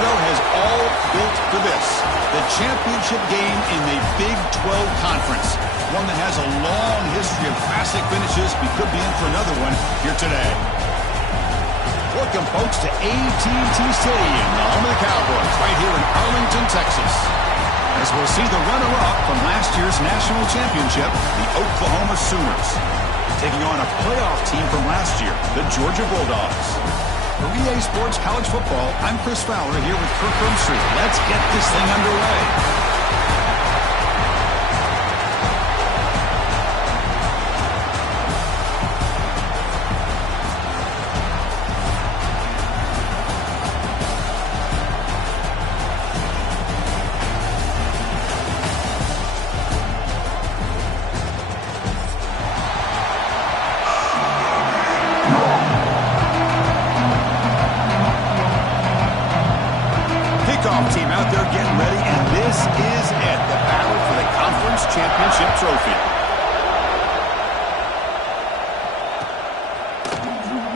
though, has all built for this. The championship game in the Big 12 Conference. One that has a long history of classic finishes. We could be in for another one here today. Welcome, folks, to AT&T Stadium, the home of the Cowboys, right here in Arlington, Texas. As we'll see the runner-up from last year's national championship, the Oklahoma Sooners, taking on a playoff team from last year, the Georgia Bulldogs. For EA Sports College Football, I'm Chris Fowler here with Kirk Herbstreit. Let's get this thing underway. Team out there getting ready, and this is it, the battle for the conference championship trophy.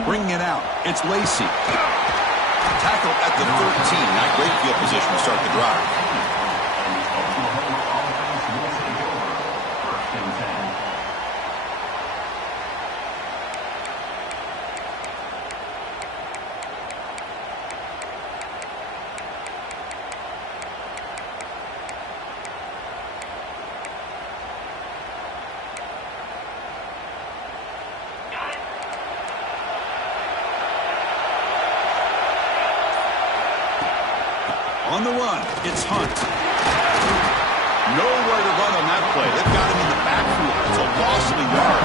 Bringing it out, it's Lacey. Tackle at the 13, not great field position to start the drive. On the run, it's Hunt. Nowhere to run on that play. They've got him in the backfield. It's a loss of a yard.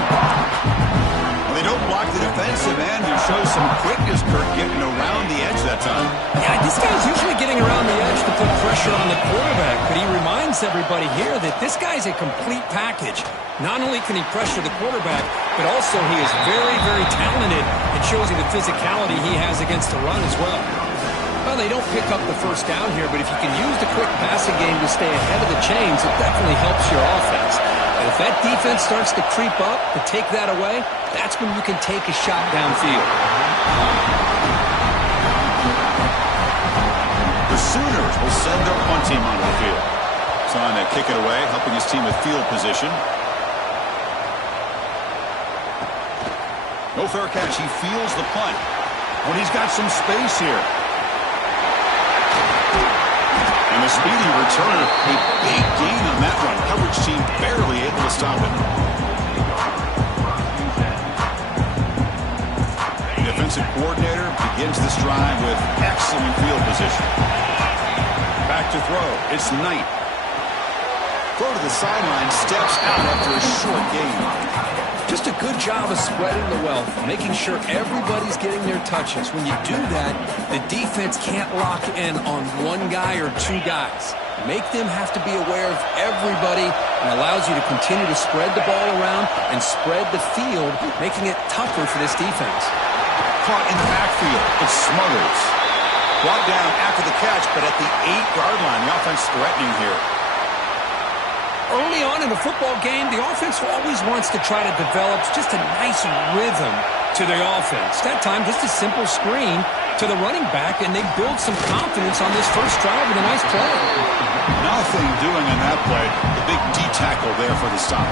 Well, they don't block the defensive end, who shows some quickness, Kirk, getting around the edge that time. Yeah, this guy's usually getting around the edge to put pressure on the quarterback, but he reminds everybody here that this guy's a complete package. Not only can he pressure the quarterback, but also he is very, very talented. It shows you the physicality he has against the run as well. Well, they don't pick up the first down here, but if you can use the quick passing game to stay ahead of the chains, it definitely helps your offense. And if that defense starts to creep up to take that away, that's when you can take a shot downfield. The Sooners will send their punt team onto the field. Trying to kick it away, helping his team with field position. No fair catch. He feels the punt. When he's got some space here. And a speedy return, a big gain on that run. Coverage team barely able to stop it. The defensive coordinator begins this drive with excellent field position. Back to throw. It's Knight. Throw to the sideline, steps out after a short gain. Just a good job of spreading the wealth, making sure everybody's getting their touches. When you do that, the defense can't lock in on one guy or two guys. Make them have to be aware of everybody, and allows you to continue to spread the ball around and spread the field, making it tougher for this defense. Caught in the backfield. It's Smothers. Brought down after the catch, but at the 8-yard line, the offense threatening here. Early on in a football game, the offense always wants to try to develop just a nice rhythm to their offense. That time, just a simple screen to the running back, and they build some confidence on this first drive with a nice play. Nothing doing on that play. The big D tackle there for the stop.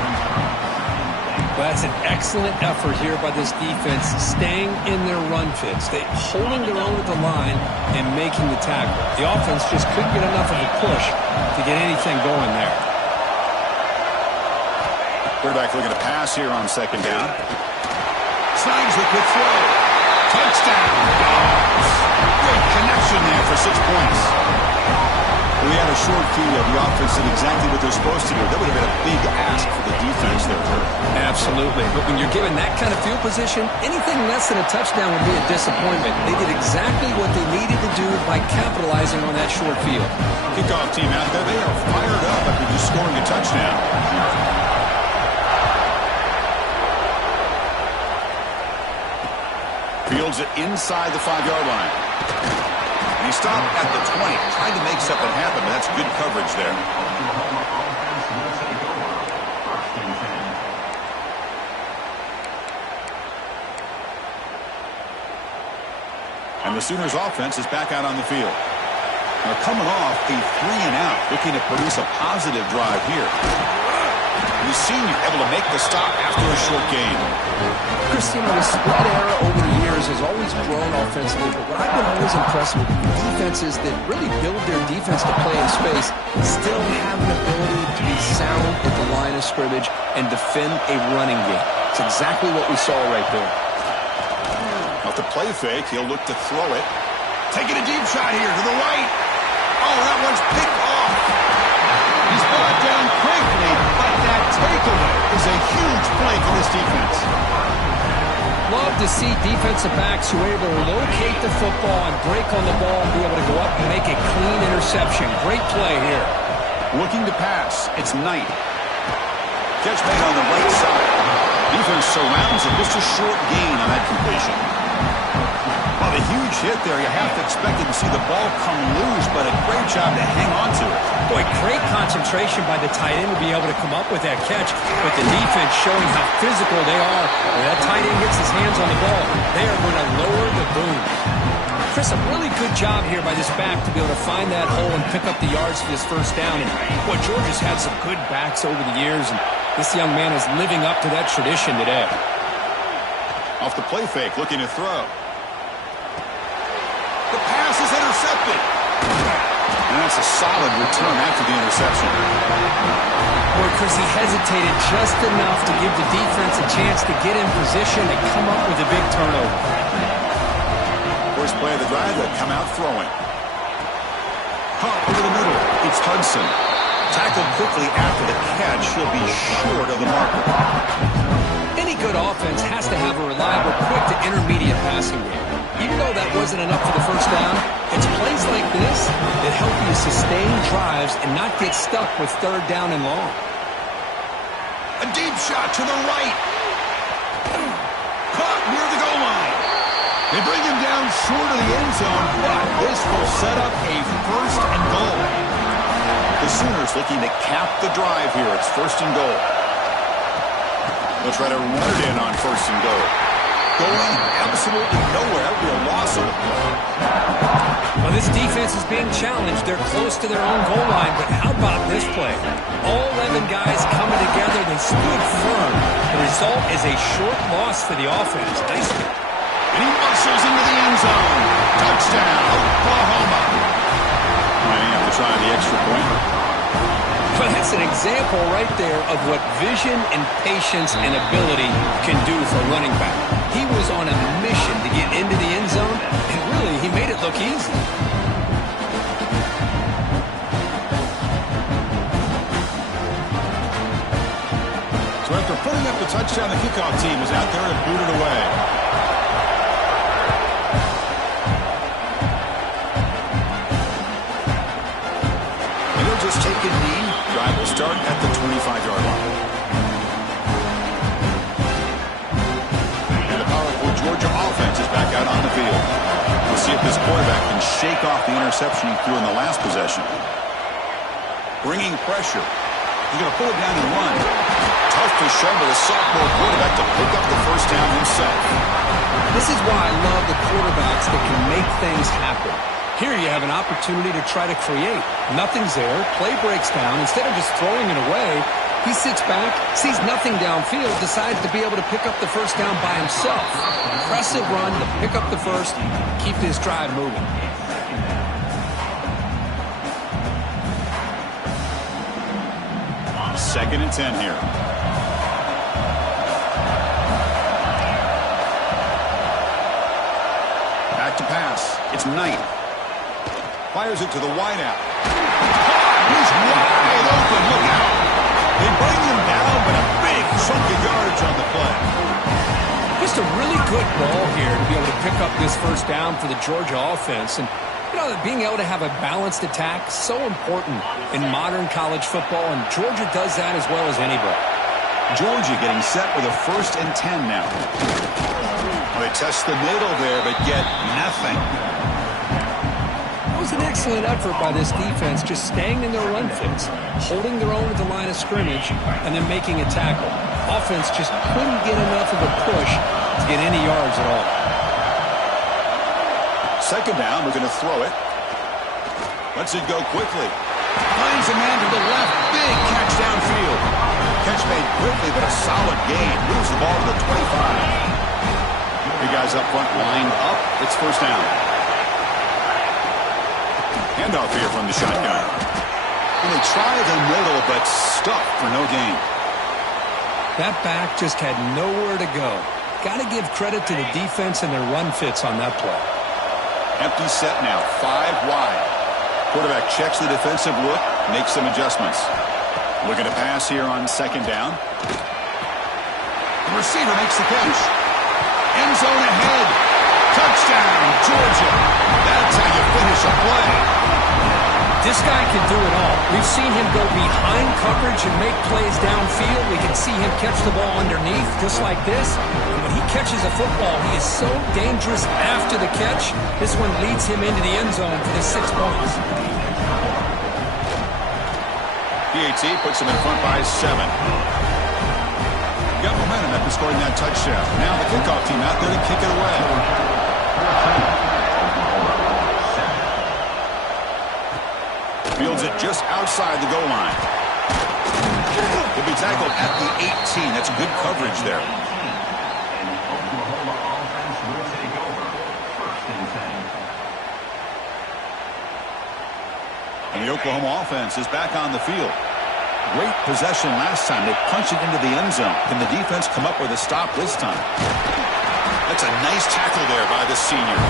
Well, that's an excellent effort here by this defense, staying in their run fits. They're holding their own at the line and making the tackle. The offense just couldn't get enough of a push to get anything going there. Quarterback looking to pass here on second down. Slides the quick throw. Touchdown. Dogs. Great connection there for 6 points. We had a short feed of the offense did exactly what they're supposed to do. That would have been a big ask for the defense there, Kirk. Absolutely. But when you're given that kind of field position, anything less than a touchdown would be a disappointment. They did exactly what they needed to do by capitalizing on that short field. Kickoff team out there. They are fired up after just scoring a touchdown. Fields it inside the 5-yard line. And he stopped at the 20. Tried to make something happen, but that's good coverage there. And the Sooners offense is back out on the field. Now coming off a 3-and-out, looking to produce a positive drive here. The senior able to make the stop after a short gain. Chris, the spread era over the years has always grown offensively, but what I've been always impressed with defenses that really build their defense to play in space still have an ability to be sound at the line of scrimmage and defend a running game. It's exactly what we saw right there. Off the play fake, he'll look to throw it. Taking a deep shot here to the right. Oh, that one's picked off. He's brought down quickly, but that takeaway is a huge play for this defense. Love to see defensive backs who are able to locate the football and break on the ball and be able to go up and make a clean interception. Great play here. Looking to pass. It's Knight. Catch made on the right side. Defense surrounds it. Just a short gain on that completion. Well, a huge hit there. You have to expect to see the ball come loose, but a great job to hang on to it. Boy, great concentration by the tight end to be able to come up with that catch, but the defense showing how physical they are. When that tight end gets his hands on the ball, they are going to lower the boom. Chris, a really good job here by this back to be able to find that hole and pick up the yards for this first down. And boy, Georgia's had some good backs over the years, and this young man is living up to that tradition today. Off the play fake, looking to throw. The pass is intercepted. And that's a solid return after the interception. Boy, Chris, he hesitated just enough to give the defense a chance to get in position and come up with a big turnover. First play of the drive, they'll come out throwing. Caught over the middle. It's Hudson. Tackled quickly after the catch. He'll be short of the marker. Any good offense has to have a reliable, quick to intermediate passing game. Even though that wasn't enough for the first down, it's plays like this that help you sustain drives and not get stuck with third down and long. A deep shot to the right. Caught near the goal line. They bring him down short of the end zone, but this will set up a first and goal. The Sooners looking to cap the drive here. It's first and goal. They'll try to run it in on first and goal. Going absolutely nowhere. That would be a loss of it. Well, this defense is being challenged. They're close to their own goal line, but how about this play? All 11 guys coming together. They stood firm. The result is a short loss for the offense. Nice. And he muscles into the end zone. Touchdown, Oklahoma. Might have to try the extra point. But that's an example right there of what vision and patience and ability can do for a running back. He was on a mission to get into the end zone, and really, he made it look easy. So after putting up the touchdown, the kickoff team is out there and booted away. And he'll just take a knee. Drive will start at the 25-yard line. And the powerful Georgia offense is back out on the field. We'll see if this quarterback can shake off the interception he threw in the last possession. Bringing pressure. He's going to pull it down and run. Tough to show with a sophomore quarterback to pick up the first down himself. This is why I love the quarterbacks that can make things happen. Here you have an opportunity to try to create. Nothing's there. Play breaks down. Instead of just throwing it away, he sits back, sees nothing downfield, decides to be able to pick up the first down by himself. Impressive run to pick up the first, keep this drive moving. Second and 10 here. Back to pass. It's Knight. Fires it to the wideout. He's wide open. Look out. They bring him down, but a big chunk of yards on the play. Just a really good ball here to be able to pick up this first down for the Georgia offense. And, you know, being able to have a balanced attack, so important in modern college football, and Georgia does that as well as anybody. Georgia getting set with a first and 10 now. Well, they test the middle there, but get nothing. It was an excellent effort by this defense, just staying in their run fits, holding their own at the line of scrimmage, and then making a tackle. Offense just couldn't get enough of a push to get any yards at all. Second down, we're going to throw it. Lets it go quickly. Finds a man to the left. Big catch downfield. Catch made quickly, but a solid gain. Moves the ball to the 25. Big guys up front lined up. It's first down. Handoff here from the shotgun. And they try the middle, but stuck for no gain. That back just had nowhere to go. Got to give credit to the defense and their run fits on that play. Empty set now, 5 wide. Quarterback checks the defensive look, makes some adjustments. Looking to pass here on second down. The receiver makes the catch. End zone ahead. Touchdown, Georgia. That's how you finish a play. This guy can do it all. We've seen him go behind coverage and make plays downfield. We can see him catch the ball underneath just like this. And when he catches a football, he is so dangerous after the catch. This one leads him into the end zone for the 6 points. PAT puts him in front by 7. Got momentum after scoring that touchdown. Now the kickoff team out there to kick it away. Fields it just outside the goal line. He'll be tackled at the 18. That's good coverage there. And the Oklahoma offense is back on the field. Great possession last time. They punched it into the end zone. Can the defense come up with a stop this time? That's a nice tackle there by the senior.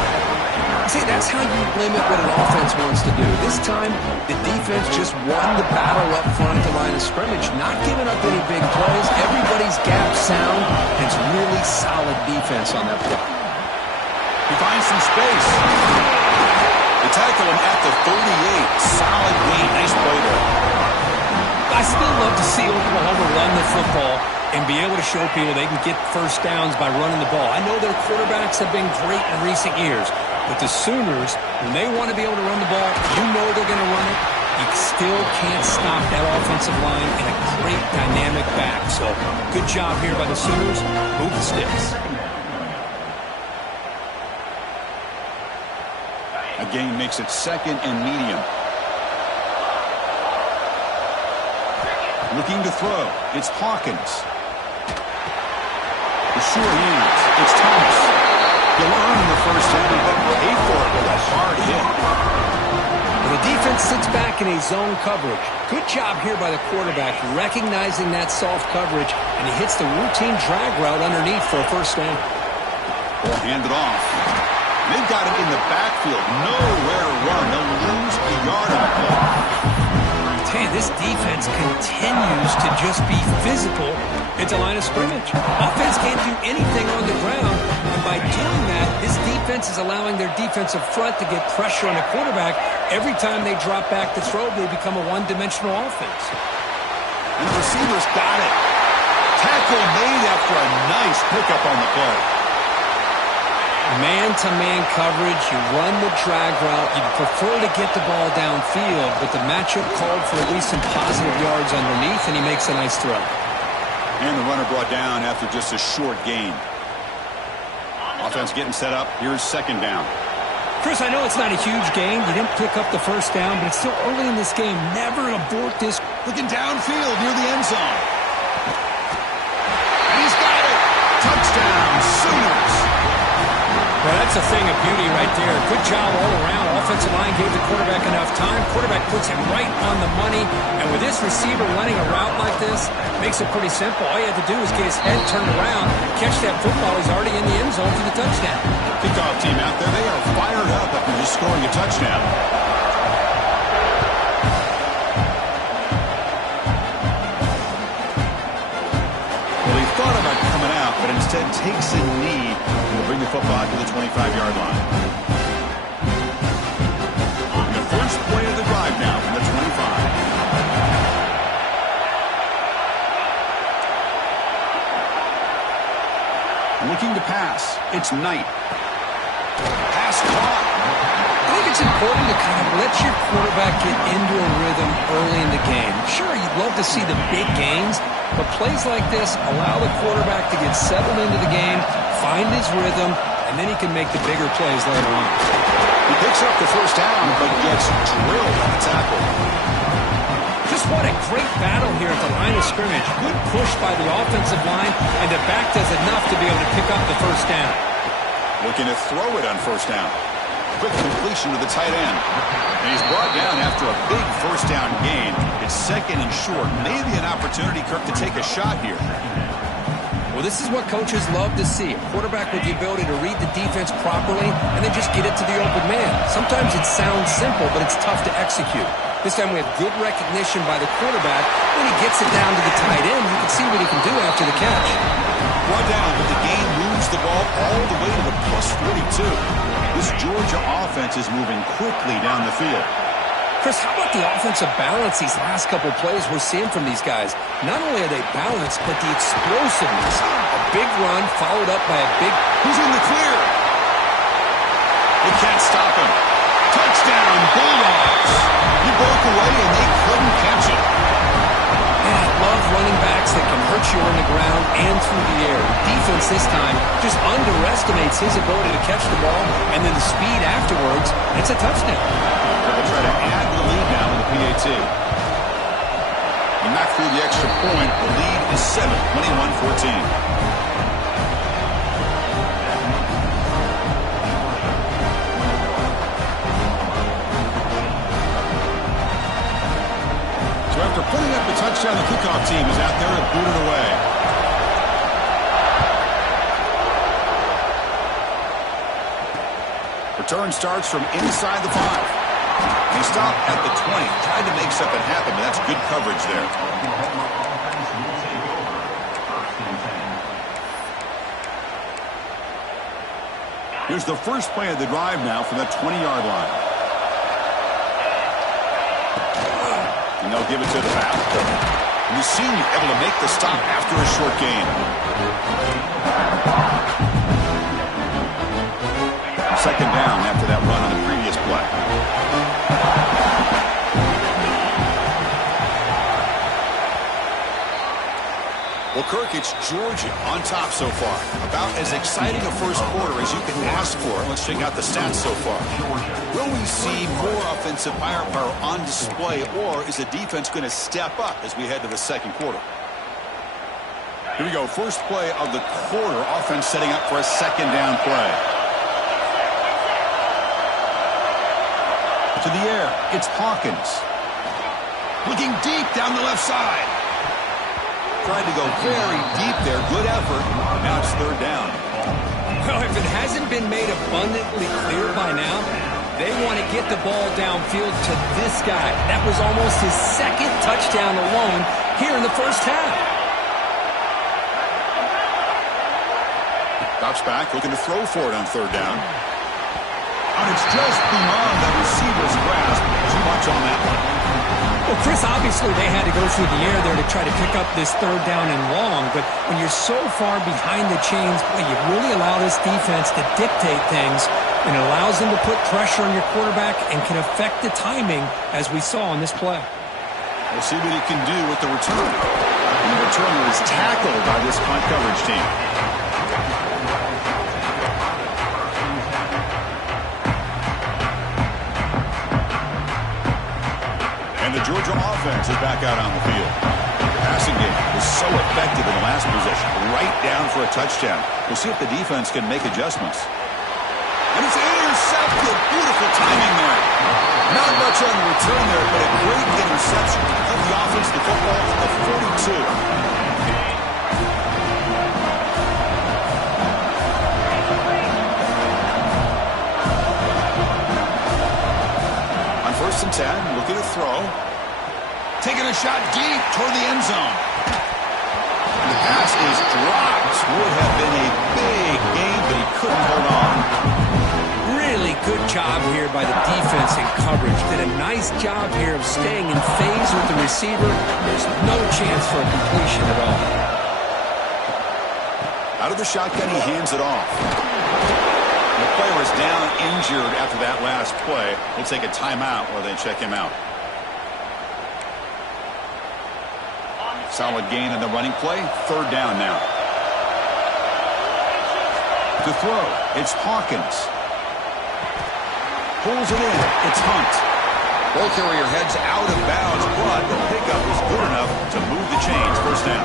See, that's how you limit what an offense wants to do. This time, the defense just won the battle up front at the line of scrimmage, not giving up any big plays. Everybody's gap sound, and it's really solid defense on that play. He finds some space. They tackle him at the 38. Solid gain. Nice play there. I still love to see Oklahoma run the football and be able to show people they can get first downs by running the ball. I know their quarterbacks have been great in recent years, but the Sooners, when they want to be able to run the ball, you know they're going to run it. You still can't stop that offensive line and a great dynamic back. So good job here by the Sooners. Move the sticks. A gain makes it second and medium. Looking to throw. It's Hawkins. The sure hands. It's Thomas. He'll earn in the first down, but pay for it with a hard hit. When the defense sits back in a zone coverage, good job here by the quarterback recognizing that soft coverage, and he hits the routine drag route underneath for a first down. Ball handed off. They've got him in the backfield. Nowhere to run. They'll lose a yard on the play. Hey, this defense continues to just be physical at the line of scrimmage. Offense can't do anything on the ground, and by doing that, this defense is allowing their defensive front to get pressure on the quarterback. Every time they drop back to throw, they become a one-dimensional offense. And the receivers got it. Tackle made after a nice pickup on the play. Man-to-man coverage, you run the drag route, you prefer to get the ball downfield, but the matchup called for at least some positive yards underneath, and he makes a nice throw. And the runner brought down after just a short gain. Offense getting set up. Here's second down. Chris, I know it's not a huge gain. You didn't pick up the first down, but it's still early in this game. Never abort this. Looking downfield near the end zone. And he's got it. Touchdown, Sooners. Well, that's a thing of beauty right there. Good job all around. Offensive line gave the quarterback enough time. Quarterback puts him right on the money. And with this receiver running a route like this, makes it pretty simple. All you have to do is get his head turned around, catch that football. He's already in the end zone for the touchdown. Kickoff team out there, they are fired up after just scoring a touchdown. Well, he thought about coming out, but instead takes a knee and will bring the football to the 25-yard line. And the first play of the drive now from the 25. Looking to pass. It's Knight. Pass caught. I think it's important to kind of let your quarterback get into a rhythm early in the game. Sure, you'd love to see the big gains, but plays like this allow the quarterback to get settled into the game, find his rhythm, and then he can make the bigger plays later on. He picks up the first down, but gets drilled on the tackle. Just what a great battle here at the line of scrimmage. Good push by the offensive line, and the back does enough to be able to pick up the first down. Looking to throw it on first down. Quick completion to the tight end. And he's brought down after a big first down gain. It's second and short. Maybe an opportunity, Kirk, to take a shot here. Well, this is what coaches love to see. A quarterback with the ability to read the defense properly and then just get it to the open man. Sometimes it sounds simple, but it's tough to execute. This time we have good recognition by the quarterback. When he gets it down to the tight end, you can see what he can do after the catch. Brought down, but the gain moves the ball all the way to the plus 42. This Georgia offense is moving quickly down the field. Chris, how about the offensive balance these last couple plays we're seeing from these guys? Not only are they balanced, but the explosiveness. A big run followed up by a big... Who's in the clear? They can't stop him. Touchdown, Bulldogs. He broke away and they couldn't catch it. Man, I love running backs that can hurt you on the ground and through the air. Defense this time just underestimates his ability to catch the ball, and then the speed afterwards, it's a touchdown. They'll try to add to the lead now with the PAT. He knocked through the extra point. The lead is 7, 21-14. So after putting up the touchdown, the kickoff team is out there to boot it away. Return starts from inside the 5. He stopped at the 20, tried to make something happen, but that's good coverage there. Here's the first play of the drive now from that 20-yard line. And they'll give it to the back. And the senior able to make the stop after a short gain. Second down after that run on the previous play. Well, Kirk, it's Georgia on top so far. About as exciting a first quarter as you can ask for. Let's check out the stats so far. Will we see more offensive firepower on display, or is the defense going to step up as we head to the second quarter? Here we go. First play of the quarter. Offense setting up for a second down play. To the air, it's Hawkins. Looking deep down the left side. Tried to go very deep there. Good effort. Now it's third down. Well, if it hasn't been made abundantly clear by now, they want to get the ball downfield to this guy. That was almost his second touchdown alone here in the first half. Drops back, looking to throw for it on third down. And it's just beyond the receiver's grasp. Too much on that one. Well, Chris, obviously they had to go through the air there to try to pick up this third down and long, but when you're so far behind the chains, boy, you really allow this defense to dictate things, and it allows them to put pressure on your quarterback and can affect the timing, as we saw on this play. We'll see what he can do with the return. The returner is tackled by this punt coverage team. And the Georgia offense is back out on the field. The passing game was so effective in the last possession, right down for a touchdown. We'll see if the defense can make adjustments. And it's intercepted. Beautiful timing there. Not much on the return there, but a great interception to give the offense the football at the 42. First and 10, looking to throw. Taking a shot deep toward the end zone. And the pass is dropped. Would have been a big gain, but he couldn't hold on. Really good job here by the defense in coverage. Did a nice job here of staying in phase with the receiver. There's no chance for a completion at all. Out of the shotgun, he hands it off. The player is down injured after that last play. We'll take a timeout while they check him out. Solid gain in the running play. Third down now. To To throw, it's Hawkins. Pulls it in, it's Hunt. Ball carrier heads out of bounds, but the pickup is good enough to move the chains. First down.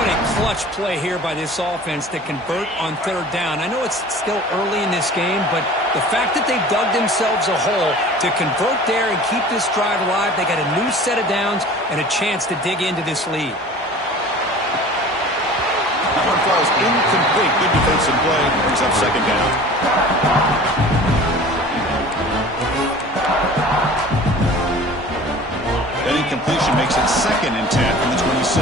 What a clutch play here by this offense to convert on third down. I know it's still early in this game, but the fact that they dug themselves a hole to convert there and keep this drive alive, they got a new set of downs and a chance to dig into this lead. That one falls incomplete. Good defensive play. Brings up second down. That incompletion makes it 2nd and 10 from the 26.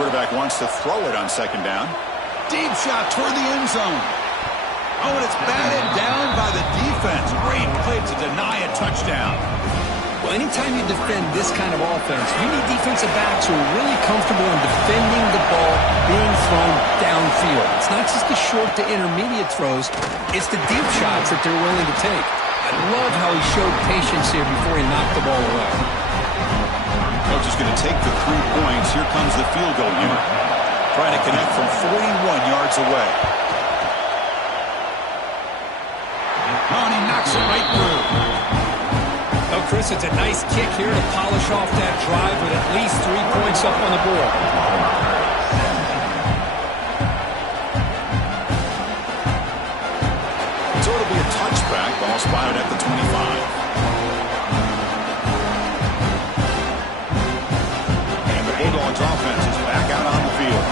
Quarterback wants to throw it on second down. Deep shot toward the end zone. Oh, and it's batted down by the defense. Great play to deny a touchdown. Well, anytime you defend this kind of offense, you need defensive backs who are really comfortable in defending the ball being thrown downfield. It's not just the short to intermediate throws, it's the deep shots that they're willing to take. I love how he showed patience here before he knocked the ball away. Coach is going to take the 3 points. Here comes the field goal unit. Trying to connect from 41 yards away. Oh, and he knocks it right through. Oh, Chris, it's a nice kick here to polish off that drive with at least 3 points up on the board. So it'll be a touchback. Ball spotted at the 25. Bulldogs offense is back out on the field.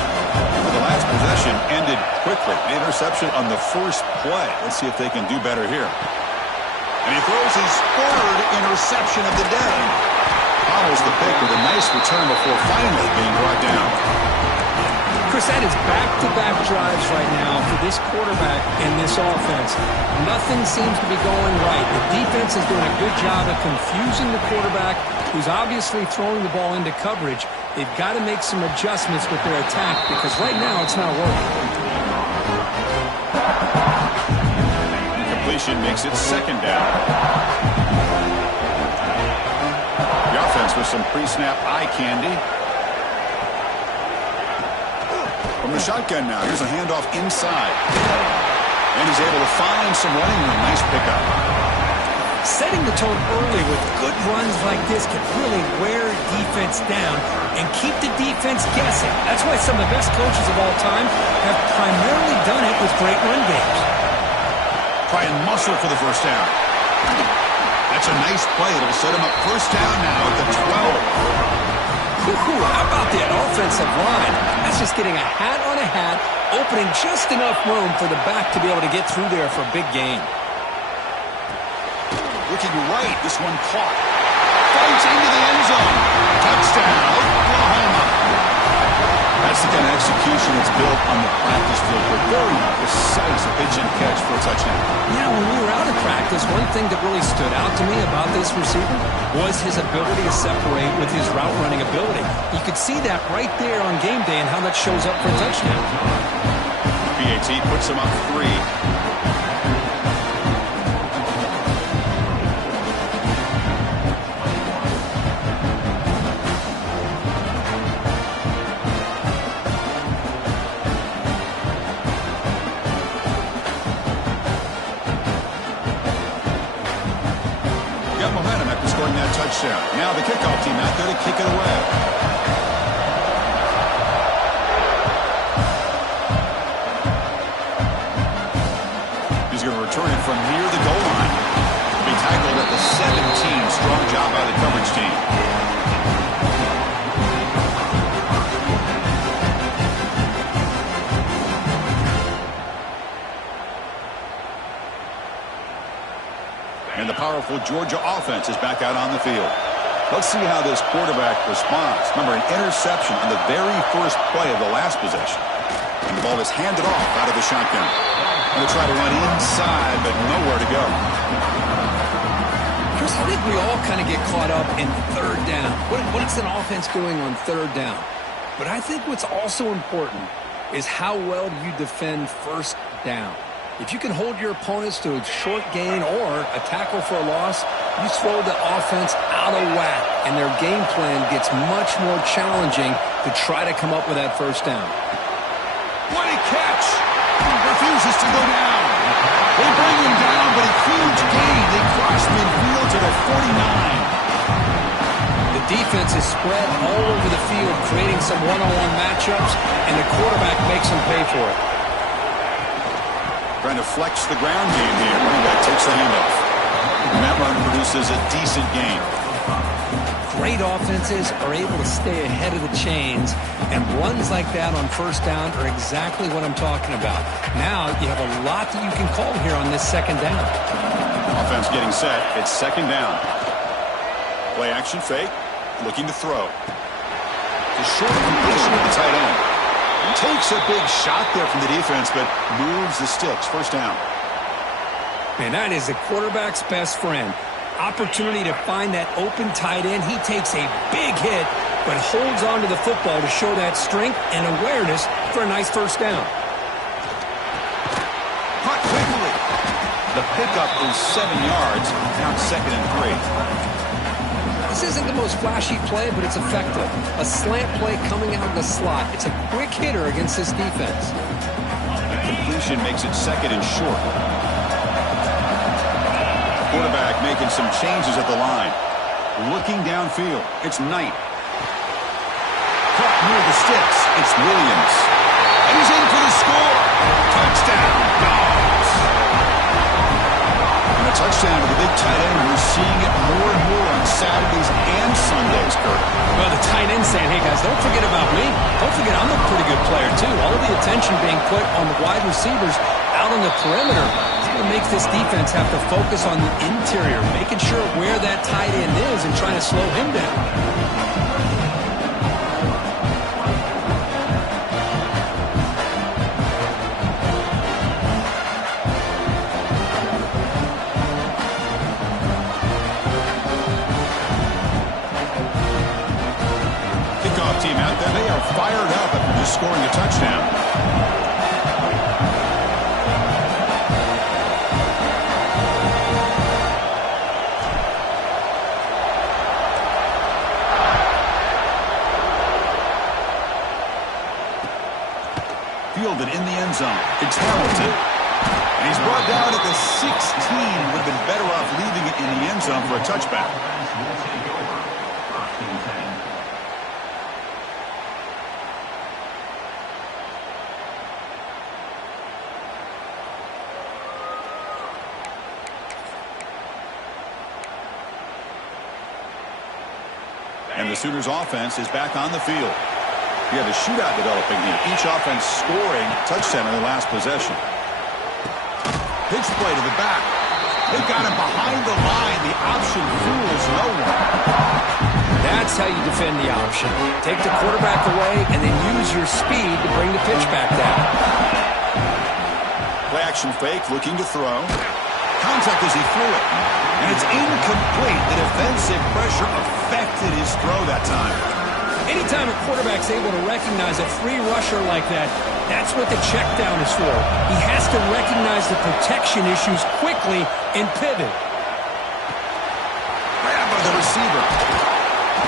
The last possession ended quickly. The interception on the first play. Let's see if they can do better here. And he throws his 3rd interception of the day. Follows the pick with a nice return before finally being brought down. Chris, that is back-to-back drives right now for this quarterback and this offense. Nothing seems to be going right. The defense is doing a good job of confusing the quarterback, who's obviously throwing the ball into coverage. They've got to make some adjustments with their attack because right now it's not working. Incompletion makes it 2nd down. The offense with some pre-snap eye candy. From the shotgun now, here's a handoff inside. And he's able to find some running room. Nice pickup. Setting the tone early with good runs like this can really wear defense down and keep the defense guessing. That's why some of the best coaches of all time have primarily done it with great run games. Try and muscle for the first down. That's a nice play. It'll set him up first down now at the 12. How about that offensive line? That's just getting a hat on a hat, opening just enough room for the back to be able to get through there for a big gain. Looking right, this one caught. Fights into the end zone. Touchdown, Oklahoma. That's the kind of execution that's built on the practice field. But very precise pitch and catch for a touchdown. Yeah, when we were out of practice, one thing that really stood out to me about this receiver was his ability to separate with his route running ability. You could see that right there on game day and how that shows up for a touchdown. PAT puts him up 3. Touchdown. Now the kickoff team out there to kick it away. He's going to return it from near the goal line. He'll be tackled at the 17. Strong job by the coverage team. And the powerful Georgia offense is back out on the field. Let's see how this quarterback responds. Remember, an interception on the very first play of the last possession. And the ball is handed off out of the shotgun. Going to try to run inside, but nowhere to go. Chris, I think we all kind of get caught up in third down. What is an offense doing on third down? But I think what's also important is how well you defend first down. If you can hold your opponents to a short gain or a tackle for a loss, you throw the offense out of whack, and their game plan gets much more challenging to try to come up with that first down. What a catch! He refuses to go down. They bring him down, but a huge gain. They cross midfield to the 49. The defense is spread all over the field, creating some one-on-one matchups, and the quarterback makes them pay for it. Trying to flex the ground game here. Running back takes the handoff. And that run produces a decent gain. Great offenses are able to stay ahead of the chains, and runs like that on first down are exactly what I'm talking about. Now you have a lot that you can call here on this second down. Offense getting set. It's second down. Play action fake. Looking to throw. The short completion at the tight end. Takes a big shot there from the defense, but moves the sticks. First down. And that is the quarterback's best friend. Opportunity to find that open tight end. He takes a big hit, but holds on to the football to show that strength and awareness for a nice first down. Caught quickly. The pickup is 7 yards. Now it's 2nd and 3. This isn't the most flashy play, but it's effective. A slant play coming out of the slot. It's a quick hitter against this defense. The completion makes it 2nd and short. Quarterback making some changes at the line. Looking downfield. It's Knight. Caught near the sticks. It's Williams. And he's in for the score. Touchdown, Dogs. And a touchdown to the big tight end. We're seeing it more and more on Saturdays and Sundays, Kurt. Well, the tight end saying, hey, guys, don't forget about me. Don't forget I'm a pretty good player, too. All of the attention being put on the wide receivers out on the perimeter. It's going to make this defense have to focus on the interior, making sure where that tight end is and trying to slow him down. Team out there, they are fired up after just scoring a touchdown. Fielded in the end zone. It's Hamilton. And he's brought down at the 16. Would have been better off leaving it in the end zone for a touchback. And the Sooners offense is back on the field. We have a shootout developing here. Each offense scoring a touchdown in their last possession. Pitch play to the back. They've got him behind the line. The option fools no one. That's how you defend the option. Take the quarterback away and then use your speed to bring the pitch back down. Play action fake, looking to throw. Contact as he threw it. And it's incomplete. The defensive pressure affected his throw that time. Anytime a quarterback's able to recognize a free rusher like that, that's what the check down is for. He has to recognize the protection issues quickly and pivot. Grab by the receiver.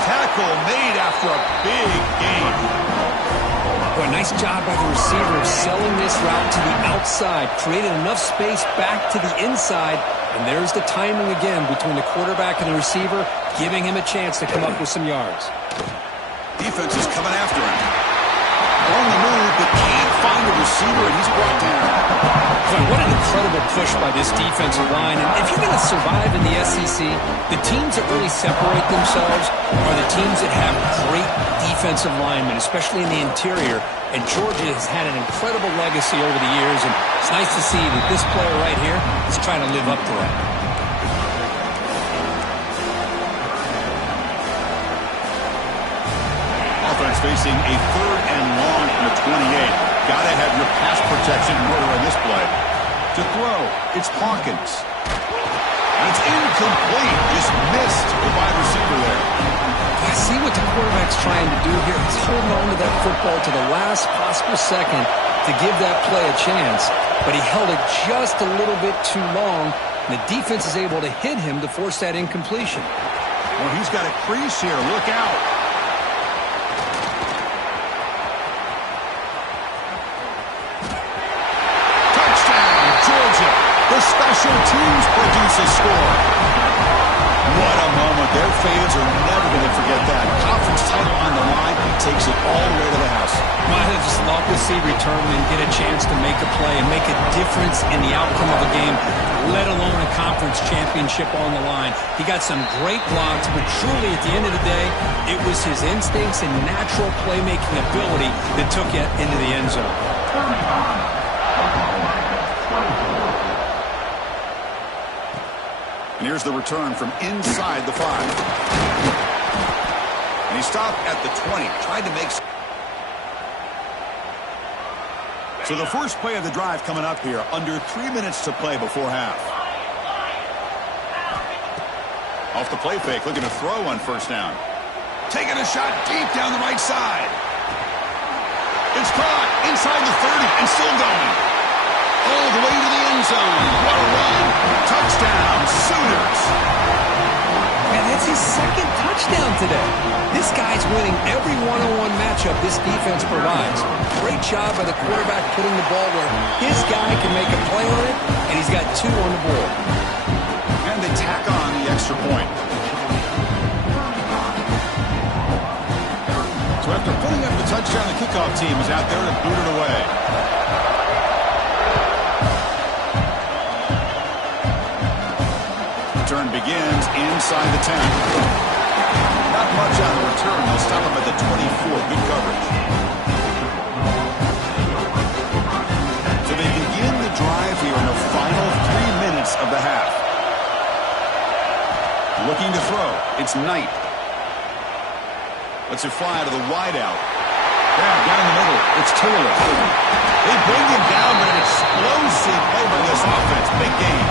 Tackle made after a big gain. Boy, nice job by the receiver of selling this route to the outside, created enough space back to the inside, and there's the timing again between the quarterback and the receiver, giving him a chance to come up with some yards. Defense is coming after him. On the move, but can't find a receiver, and he's brought down. Boy, what an incredible push by this defensive line. And if you're going to survive in the SEC, the teams that really separate themselves are the teams that have great defensive linemen, especially in the interior. And Georgia has had an incredible legacy over the years, and it's nice to see that this player right here is trying to live up to that. Offense facing a 3rd and long from the 28. Gotta have your pass protection in order on this play. To throw, it's Hawkins. And it's incomplete. Just missed the wide receiver there. I see what the quarterback's trying to do here. He's holding on to that football to the last possible second to give that play a chance, but he held it just a little bit too long, and the defense is able to hit him to force that incompletion. Well, he's got a crease here. Look out. Touchdown, Georgia. The special teams produce a score. What a moment. Their fans are never going to forget that. Conference title on the line. He takes it all the way to the house. Well, I just love to see Returman get a chance to make a play and make a difference in the outcome of a game, let alone a conference championship on the line. He got some great blocks, but truly at the end of the day, it was his instincts and natural playmaking ability that took it into the end zone. And here's the return from inside the 5. And he stopped at the 20, tried to make... So the first play of the drive coming up here, under 3 minutes to play before half. Off the play fake, looking to throw on first down. Taking a shot deep down the right side. It's caught inside the 30 and still going. All the way to the end zone. What a run. Touchdown, Sooners. Man, that's his second touchdown today. This guy's winning every one-on-one matchup this defense provides. Great job by the quarterback putting the ball where his guy can make a play on it, and he's got 2 on the board. And they tack on the extra point. So after putting up the touchdown, the kickoff team is out there to boot it away. Return begins inside the 10. Not much on the return. They'll stop him at the 24. Good coverage. So they begin the drive here in the final 3 minutes of the half. Looking to throw. It's Knight. Lets it fly to the wideout. Yeah, down the middle. It's Taylor. They bring him down, but an explosive play by this offense. Big game.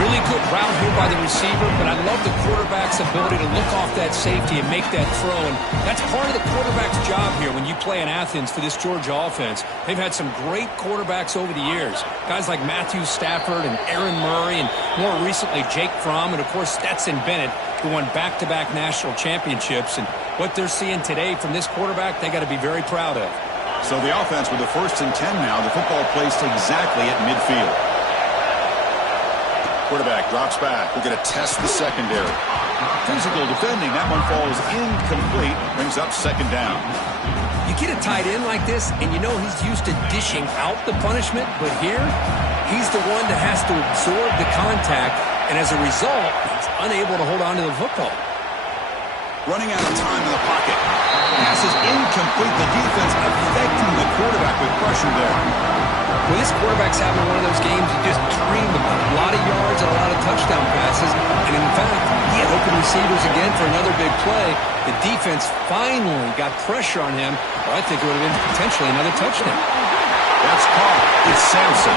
Really good route here by the receiver, but I love the quarterback's ability to look off that safety and make that throw. And that's part of the quarterback's job here when you play in Athens for this Georgia offense. They've had some great quarterbacks over the years. Guys like Matthew Stafford and Aaron Murray and more recently Jake Fromm and, of course, Stetson Bennett, who won back-to-back national championships. And what they're seeing today from this quarterback, they got to be very proud of. So the offense with the 1st and 10 now. The football placed exactly at midfield. Quarterback drops back. We're going to test the secondary. Physical defending. That one falls incomplete. Brings up 2nd down. You get a tight end like this, and you know he's used to dishing out the punishment, but here, he's the one that has to absorb the contact, and as a result, he's unable to hold on to the football. Running out of time in the pocket. Pass is incomplete. The defense affecting the quarterback with pressure there. Well, this quarterback's having one of those games you just dream about. A lot of yards and a lot of touchdown passes. And in fact, he had open receivers again for another big play. The defense finally got pressure on him. Well, I think it would have been potentially another touchdown. That's caught. It's Sampson.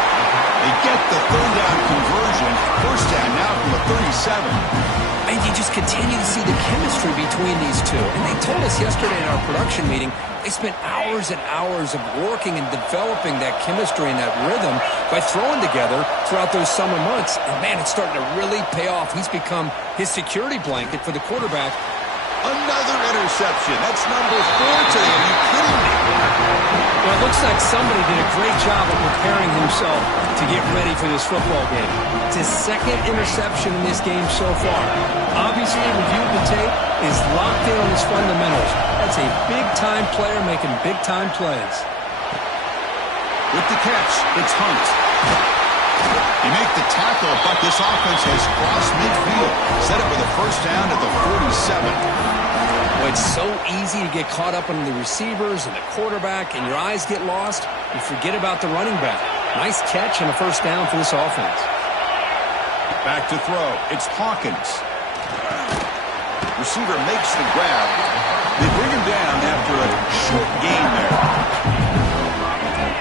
They get the 3rd down conversion. 1st down now from the 37. And you just continue to see the chemistry between these two. And they told us yesterday in our production meeting, they spent hours and hours of working and developing that chemistry and that rhythm by throwing together throughout those summer months. And, man, it's starting to really pay off. He's become his security blanket for the quarterback. Another interception. That's number 4 today. Are you kidding me? Well, it looks like somebody did a great job of preparing himself to get ready for this football game. It's his 2nd interception in this game so far. Obviously, reviewing the tape, is locked in on his fundamentals. That's a big-time player making big-time plays. With the catch, it's Hunt. They make the tackle, but this offense has crossed midfield. Set up with a 1st down at the 47. Well, it's so easy to get caught up on the receivers and the quarterback, and your eyes get lost. You forget about the running back. Nice catch and a 1st down for this offense. Back to throw. It's Hawkins. Receiver makes the grab. They bring him down after a short gain there.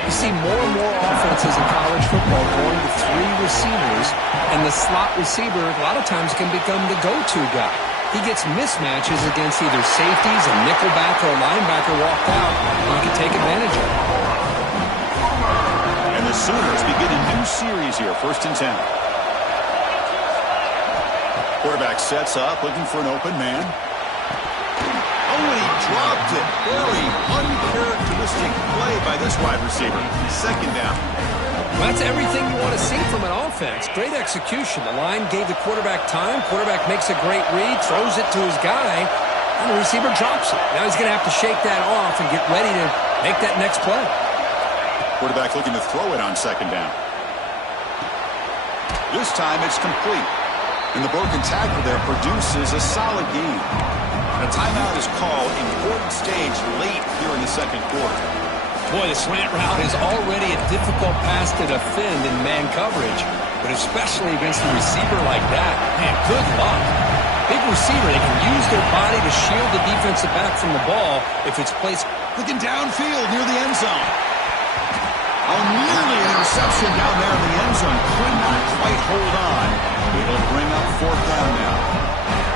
You see more and more offenses in college football going to 3 receivers, and the slot receiver a lot of times can become the go-to guy. He gets mismatches against either safeties, a nickelback, or a linebacker walked out, and he can take advantage of it. Sooners begin a new series here, 1st and 10. Quarterback sets up, looking for an open man. Oh, and he dropped it. Very uncharacteristic play by this wide receiver. 2nd down. Well, that's everything you want to see from an offense. Great execution. The line gave the quarterback time. Quarterback makes a great read, throws it to his guy, and the receiver drops it. Now he's going to have to shake that off and get ready to make that next play. Quarterback looking to throw it on 2nd down. This time it's complete. And the broken tackle there produces a solid gain. A timeout is called. Important stage late here in the 2nd quarter. Boy, the slant route is already a difficult pass to defend in man coverage, but especially against a receiver like that. Man, good luck. Big receiver, they can use their body to shield the defensive back from the ball if it's placed. Looking downfield near the end zone. Oh, nearly an interception down there in the end zone. Could not quite hold on. It'll bring up 4th down now.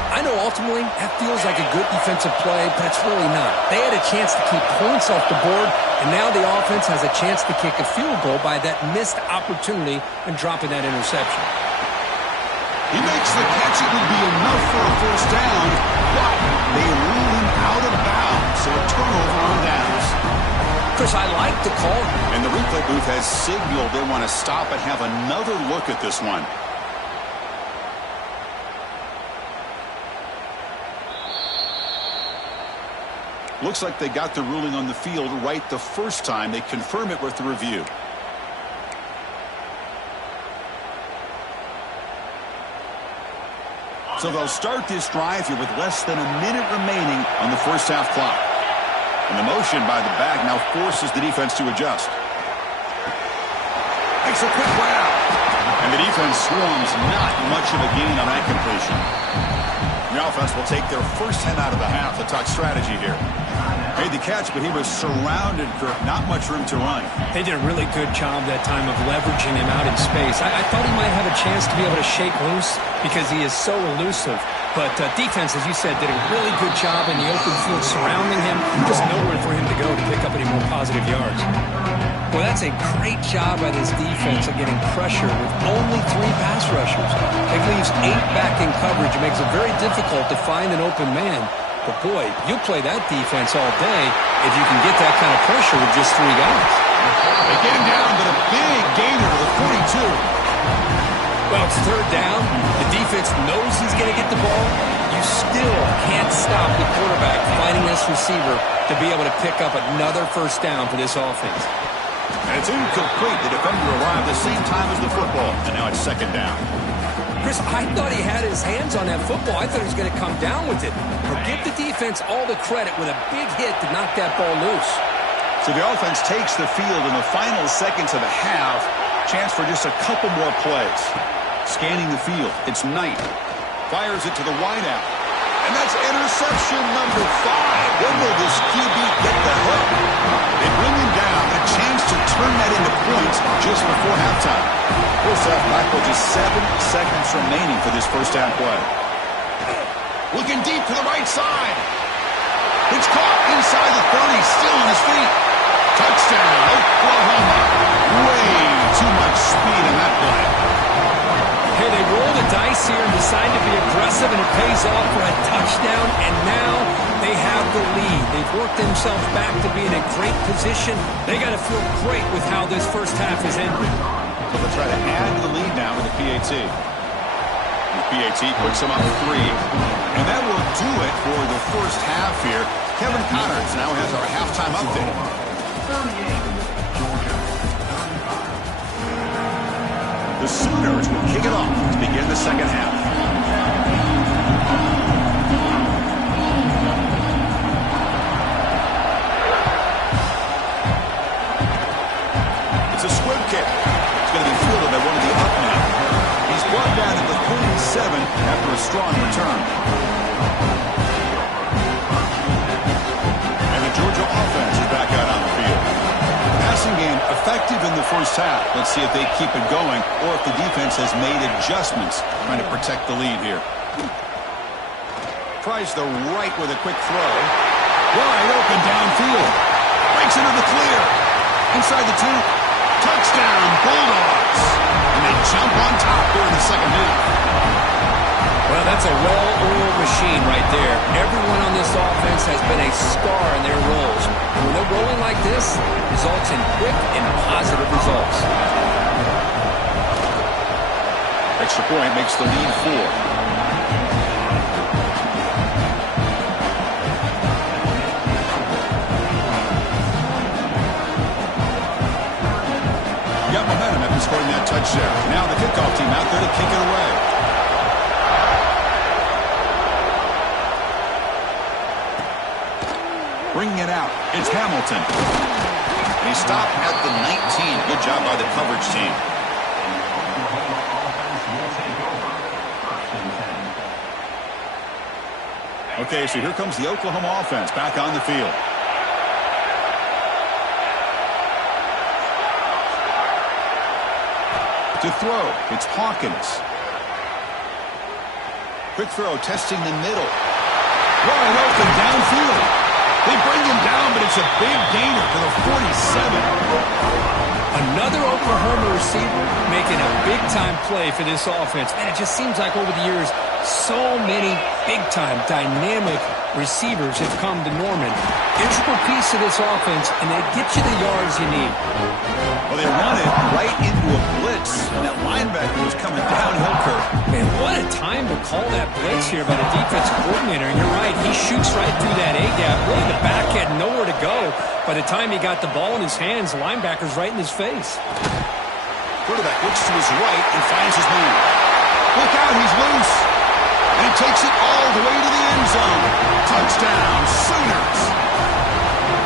I know ultimately that feels like a good defensive play, but it's really not. They had a chance to keep points off the board, and now the offense has a chance to kick a field goal by that missed opportunity and dropping that interception. He makes the catch. It would be enough for a 1st down, but they rule him out of bounds, so a turnover on downs. Chris, I like the call. And the replay booth has signaled they want to stop and have another look at this one. Looks like they got the ruling on the field right the first time. They confirm it with the review. So they'll start this drive here with less than a minute remaining on the 1st half clock. And the motion by the back now forces the defense to adjust. Makes a quick route. And the defense swarms, not much of a gain on that completion. The offense will take their first 10 out of the half to talk strategy here. Made the catch, but he was surrounded, Kirk. Not much room to run. They did a really good job that time of leveraging him out in space. I thought he might have a chance to be able to shake loose because he is so elusive. But defense, as you said, did a really good job in the open field surrounding him. Just nowhere for him to go to pick up any more positive yards. Well, that's a great job by this defense of getting pressure with only 3 pass rushers. It leaves 8 back in coverage. It makes it very difficult to find an open man. But, boy, you'll play that defense all day if you can get that kind of pressure with just 3 guys. They get him down, but a big gainer to the 42. Well, it's 3rd down. The defense knows he's going to get the ball. You still can't stop the quarterback finding this receiver to be able to pick up another 1st down for this offense. And it's incomplete. The defender arrived the same time as the football, and now it's 2nd down. Chris, I thought he had his hands on that football. I thought he was going to come down with it. But give the defense all the credit with a big hit to knock that ball loose. So the offense takes the field in the final seconds of the half. Chance for just a couple more plays. Scanning the field. It's Knight. Fires it to the wideout. And that's interception number 5. When will this QB get the help? They bring him down. A chance to turn that into points just before halftime. First half, Michael, just 7 seconds remaining for this 1st down play. Looking deep to the right side. It's caught inside the 30, still on his feet. Touchdown, Oklahoma. Way too much speed in that play. Hey, they roll the dice here and decide to be aggressive, and it pays off for a touchdown, and now they have the lead. They've worked themselves back to be in a great position. They got to feel great with how this 1st half is ending. So they'll try to add to the lead now with the PAT. The PAT puts them up 3. And that will do it for the 1st half here. Kevin Connors now has our halftime update. The Sooners will kick it off to begin the 2nd half. It's a squib kick. It's going to be fielded by one of the up men. He's brought down at the 37 after a strong return. And the Georgia offense is back out on the field. Passing game effective in the 1st half. Let's see if they keep it going or if the defense has made adjustments trying to protect the lead here. Tries the right with a quick throw. Wide open downfield. Breaks into the clear. Inside the 2. To Touchdown, Bulldogs. And they jump on top here in the second half. Well, that's a well-oiled machine right there. Everyone on this offense has been a star in their roles. And when they're rolling like this, results in quick and positive results. Extra point makes the lead 4. Got momentum after scoring that touchdown. Now the kickoff team out there to kick it away. Bringing it out, it's Hamilton. And he stopped at the 19. Good job by the coverage team. Okay, so here comes the Oklahoma offense back on the field. To throw, it's Hawkins. Quick throw, testing the middle. Wide open downfield. They bring him down, but it's a big gainer to the 47. Another Oklahoma receiver making a big-time play for this offense. Man, it just seems like over the years, so many big-time, dynamic receivers have come to Norman. Integral piece of this offense, and they get you the yards you need. Well, they run it right into a blitz, and that linebacker was coming downhill curve. Man, what a time to call that blitz here by the defensive coordinator. And you're right, he shoots right through that A-gap. Really, the back had nowhere to go. By the time he got the ball in his hands, the linebacker's right in his face. Quarterback looks to his right and finds his man. Look out, he's loose. And he takes it all the way to the end zone. Touchdown, Sooners.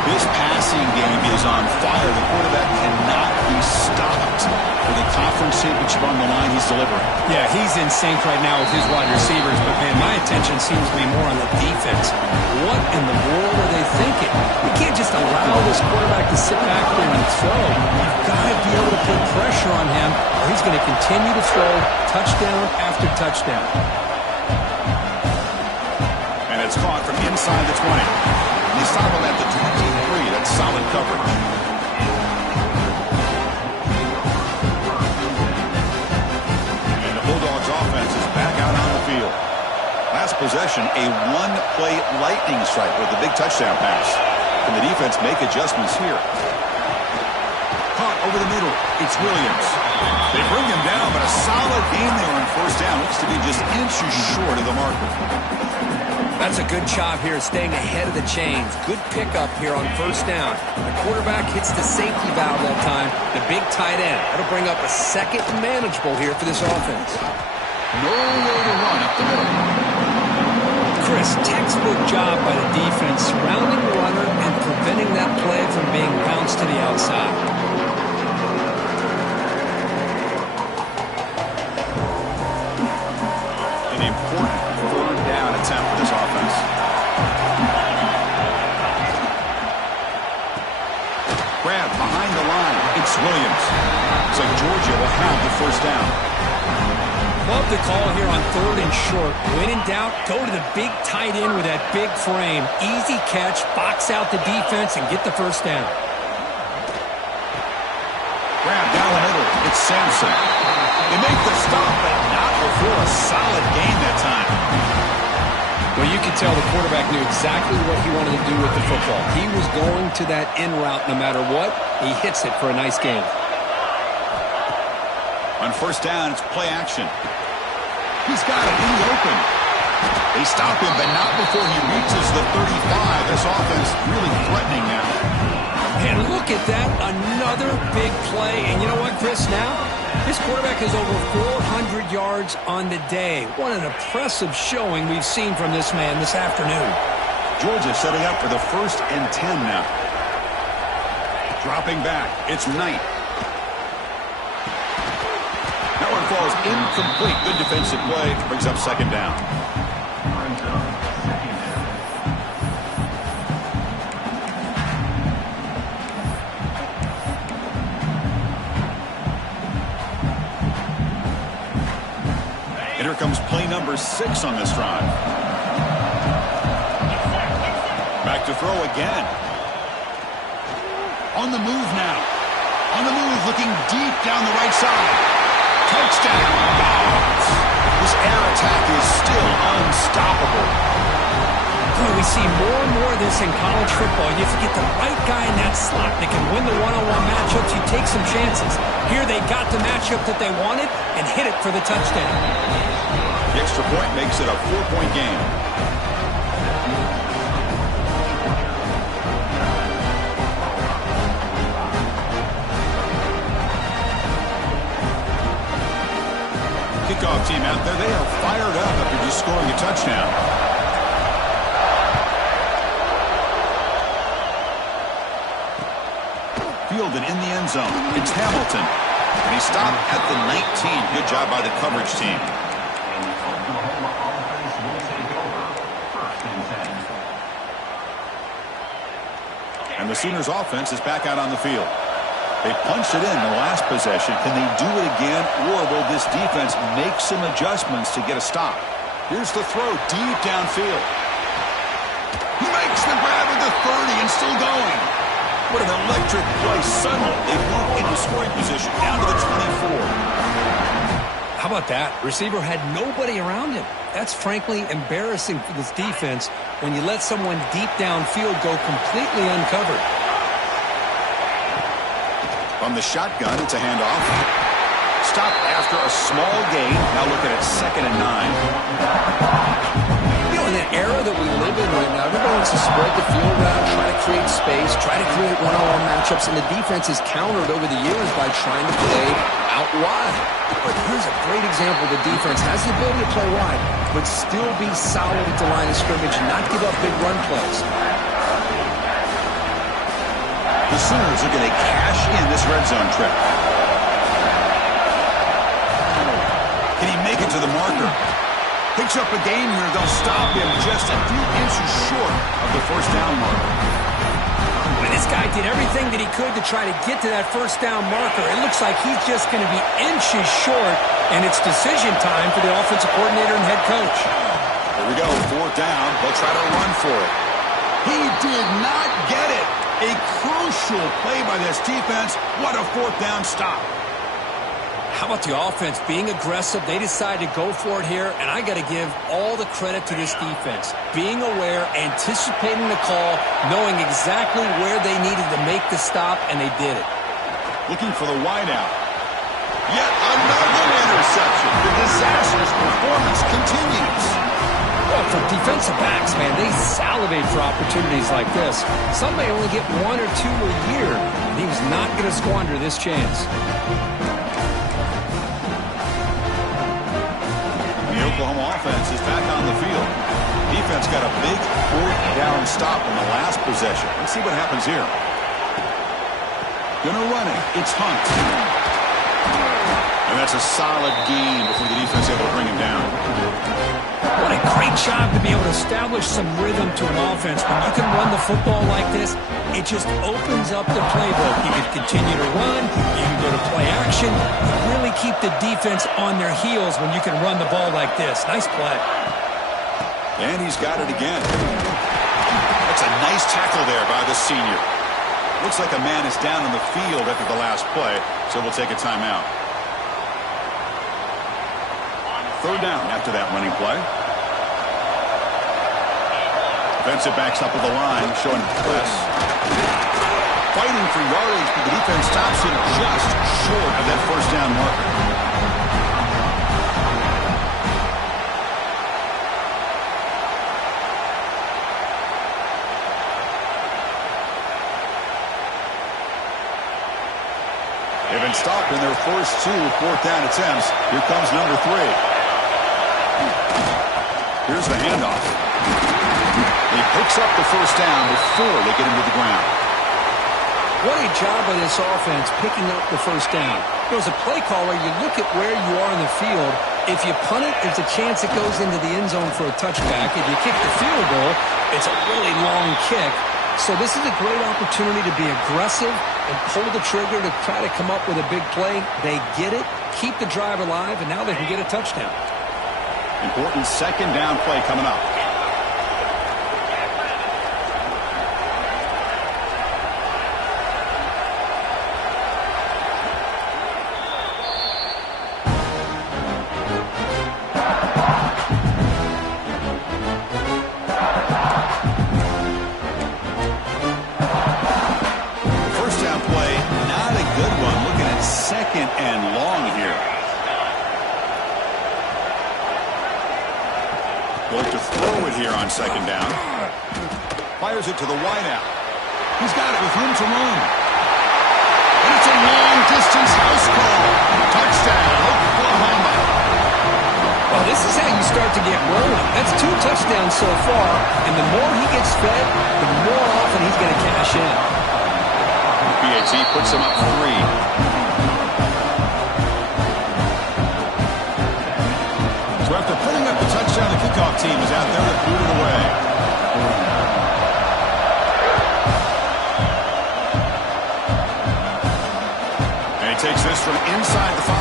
This passing game is on fire. The quarterback cannot be stopped. For the conference championship on the line, he's delivering. Yeah, he's in sync right now with his wide receivers. But, man, my attention seems to be more on the defense. What in the world are they thinking? You can't just allow this quarterback to sit back there and throw. You've got to be able to put pressure on him, or he's going to continue to throw touchdown after touchdown. And it's caught from inside the 20. And they stop him at the 23. That's solid coverage. And the Bulldogs offense is back out on the field. Last possession, a one-play lightning strike with a big touchdown pass. Can the defense make adjustments here? Caught over the middle. It's Williams. They bring him down, but a solid game there on first down. Looks to be just inches short of the marker. That's a good job here, staying ahead of the chains. Good pickup here on first down. The quarterback hits the safety valve that time, the big tight end. That'll bring up a second and manageable here for this offense. No way to run up the middle. Chris, textbook job by the defense, surrounding the runner and preventing that play from being bounced to the outside. Attempt for this offense. Grab behind the line. It's Williams. So Georgia will have the first down. Love the call here on third and short. When in doubt, go to the big tight end with that big frame. Easy catch, box out the defense, and get the first down. Grab down the middle. It's Sampson. They make the stop, but not before a solid gain that time. Well, you could tell the quarterback knew exactly what he wanted to do with the football. He was going to that in route no matter what. He hits it for a nice gain. On first down, it's play action. He's got it in the open. They stop him, but not before he reaches the 35. This offense really threatening now. And look at that, another big play. And you know what, Chris, now? This quarterback has over 400 yards on the day. What an impressive showing we've seen from this man this afternoon. Georgia setting up for the 1st and 10 now. Dropping back, it's Knight. That one falls incomplete. Good defensive play. Brings up second down. And here comes play number 6 on this drive. Back to throw again. On the move now. On the move, looking deep down the right side. Touchdown, Dogs. This air attack is still unstoppable. Boy, we see more and more of this in college football. If you get the right guy in that slot that can win the one-on-one matchups, you take some chances. Here they got the matchup that they wanted and hit it for the touchdown. The extra point makes it a 4-point game. Kickoff team out there, they are fired up after just scoring a touchdown. Fielded in the end zone. It's Hamilton. And he stopped at the 19. Good job by the coverage team. And the Sooners offense is back out on the field. They punched it in the last possession. Can they do it again, or will this defense make some adjustments to get a stop? Here's the throw deep downfield. He makes the grab at the 30 and still going. What an electric play. Suddenly, they move into scoring position down to the 24. How about that? Receiver had nobody around him. That's frankly embarrassing for this defense when you let someone deep downfield go completely uncovered. From the shotgun, it's a handoff. Stop after a small gain. Now looking at 2nd and 9. You know, in that era that we live in right now, everybody wants to spread the field around, try to create space, try to create one-on-one matchups, and the defense is countered over the years by trying to play out wide. But here's a great example. The defense has the ability to play wide, but still be solid at the line of scrimmage and not give up big run plays. The Sooners are going to cash in this red zone trip. Can he make it to the marker? Picks up a gain here. They'll stop him just a few inches short of the first down marker. But this guy did everything that he could to try to get to that first down marker. It looks like he's just going to be inches short, and it's decision time for the offensive coordinator and head coach. Here we go, 4th down. They'll try to run for it. He did not get it. A crucial play by this defense. What a 4th down stop. How about the offense being aggressive? They decided to go for it here, and I got to give all the credit to this defense. Being aware, anticipating the call, knowing exactly where they needed to make the stop, and they did it. Looking for the wideout. Yet another interception. The disastrous performance continues. Well, for defensive backs, man, they salivate for opportunities like this. Some may only get 1 or 2 a year, and he was not going to squander this chance. The Oklahoma offense is back on the field. Defense got a big 4th down stop in the last possession. Let's see what happens here. Gonna run it. It's Hunt. And that's a solid gain before the defense able to bring him down. What a great job to be able to establish some rhythm to an offense. When you can run the football like this, it just opens up the playbook. You can continue to run. You can go to play action. You really keep the defense on their heels when you can run the ball like this. Nice play. And he's got it again. That's a nice tackle there by the senior. Looks like a man is down on the field after the last play, so we'll take a timeout. 3rd down after that running play. Defensive backs up with the line, showing press. Fighting for yardage, but the defense stops him just short of that first down marker. They've been stopped in their first 2 4th down attempts. Here comes number 3. Here's the handoff. He picks up the first down before they get him to the ground. What a job by this offense picking up the first down. As a play caller, you look at where you are in the field. If you punt it, there's a chance it goes into the end zone for a touchback. If you kick the field goal, it's a really long kick. So this is a great opportunity to be aggressive and pull the trigger to try to come up with a big play. They get it, keep the drive alive, and now they can get a touchdown. Important 2nd down play coming up. look to throw it here on second down. Fires it to the wideout. He's got it with room to run. And it's a long-distance house call. Touchdown, Oklahoma. Well, this is how you start to get rolling. That's 2 touchdowns so far, and the more he gets fed, the more often he's going to cash in. PAT puts him up 3. So after putting up the touchdown, the kickoff team is out there to boot it away. And he takes this from inside the 5.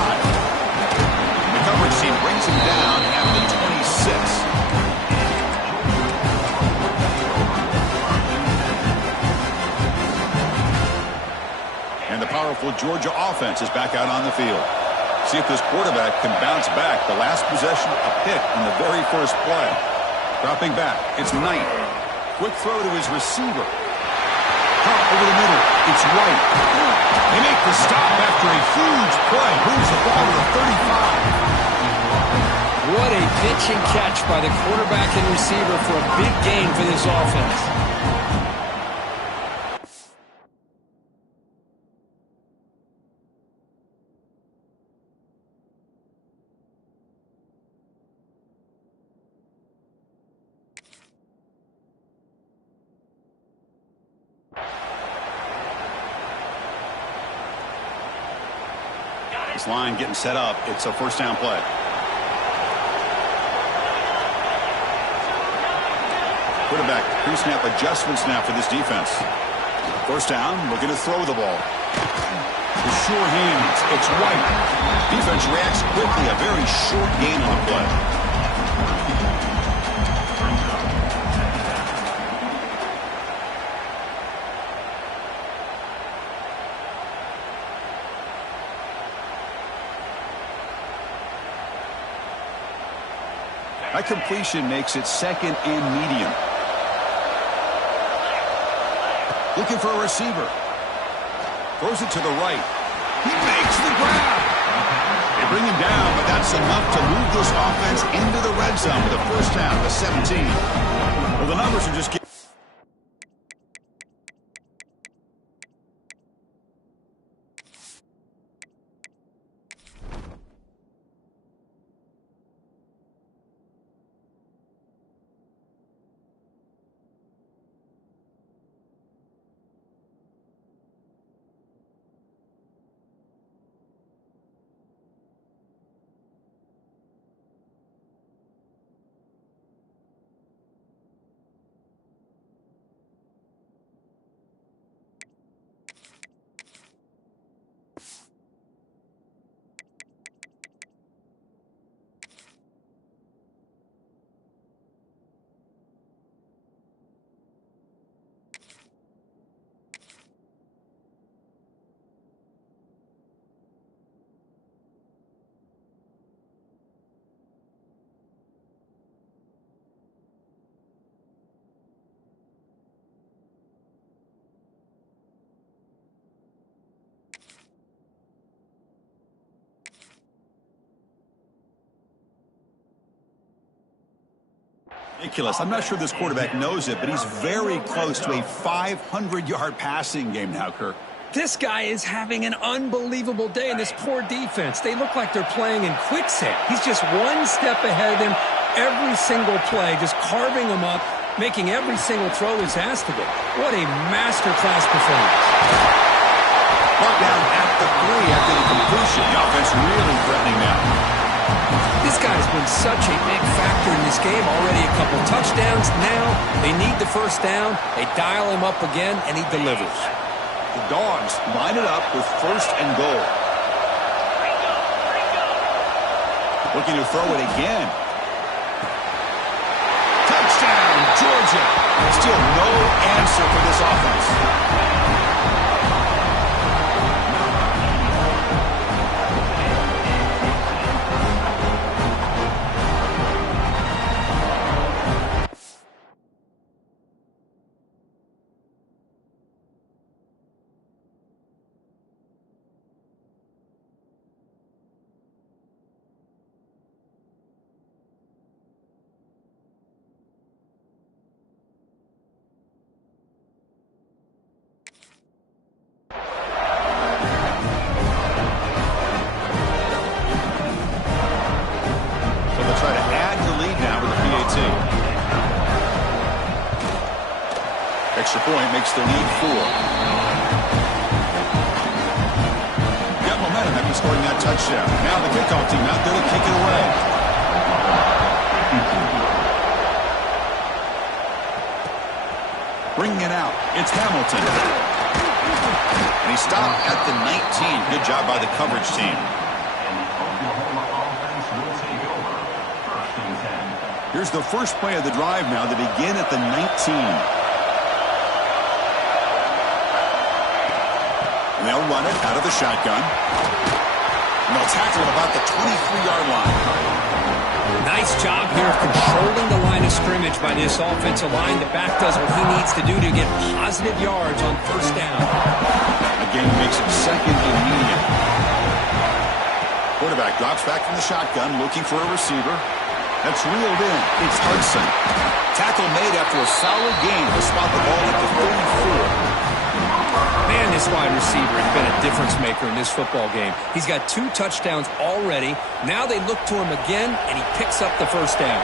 The coverage team brings him down at the 26. And the powerful Georgia offense is back out on the field. See if this quarterback can bounce back. The last possession, a pick in the very first play. Dropping back, it's Knight. Quick throw to his receiver. Caught over the middle, it's White. They make the stop after a huge play. Moves the ball to the 35. What a pitch and catch by the quarterback and receiver for a big gain for this offense. This line getting set up. It's a first down play. Quarterback pre-snap adjustments now for this defense. First down, looking to throw the ball. The sure hands, it's White. Defense reacts quickly, a very short gain on the play. That completion makes it second and medium. Looking for a receiver. Throws it to the right. He makes the grab. They bring him down, but that's enough to move this offense into the red zone with a first down to 17. Well, the numbers are just getting... Ridiculous. I'm not sure this quarterback knows it, but he's very close to a 500-yard passing game now, Kirk. This guy is having an unbelievable day in this poor defense. They look like they're playing in quicksand. He's just one step ahead of them every single play, just carving them up, making every single throw he's asked to do. What a masterclass performance. Brought down at the 3 after the completion. The offense really threatening now. This guy's been such a big factor in this game. Already a couple touchdowns. Now they need the first down. They dial him up again, and he delivers. The Dogs line it up with first and goal. Looking to throw it again. Touchdown, Georgia. Still no answer for this offense. Extra point makes the lead 4. Got momentum after scoring that touchdown. Now the kickoff team out there to kick it away. Bringing it out, it's Hamilton. And he stopped at the 19. Good job by the coverage team. Here's the first play of the drive now. They begin at the 19. And they'll run it out of the shotgun. And they'll tackle it about the 23-yard line. Nice job here of controlling the line of scrimmage by this offensive line. The back does what he needs to do to get positive yards on first down. Again, makes it second and medium. Quarterback drops back from the shotgun, looking for a receiver. That's reeled in. It's Hudson. Tackle made after a solid gain to spot the ball at the 34. Man, this wide receiver has been a difference maker in this football game. He's got 2 touchdowns already. Now they look to him again, and he picks up the first down.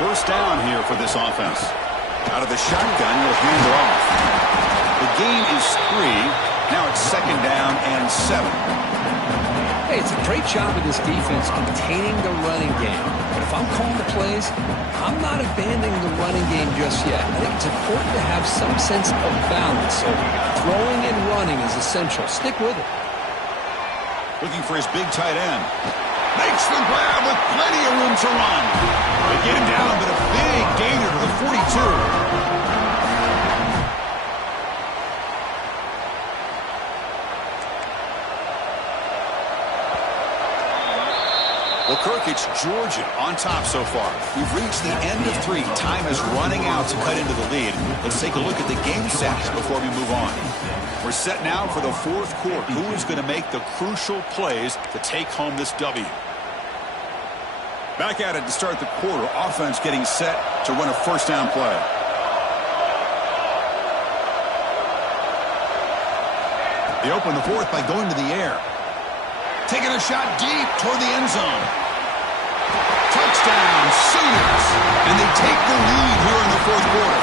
First down here for this offense. Out of the shotgun, he'll hand it off. The gain is 3. Now it's second down and 7. Hey, it's a great job of this defense containing the running game. But if I'm calling the plays, I'm not abandoning the running game just yet. I think it's important to have some sense of balance. So throwing and running is essential. Stick with it. Looking for his big tight end. Makes the grab with plenty of room to run. They get him down, but a big gainer to the 42. Well, Kirk, it's Georgia on top so far. We've reached the end of 3. Time is running out to cut into the lead. Let's take a look at the game stats before we move on. We're set now for the 4th quarter. Who is going to make the crucial plays to take home this W? Back at it to start the quarter. Offense getting set to run a first down play. They open the 4th by going to the air. Taking a shot deep toward the end zone. Touchdown, Sooners. And they take the lead here in the 4th quarter.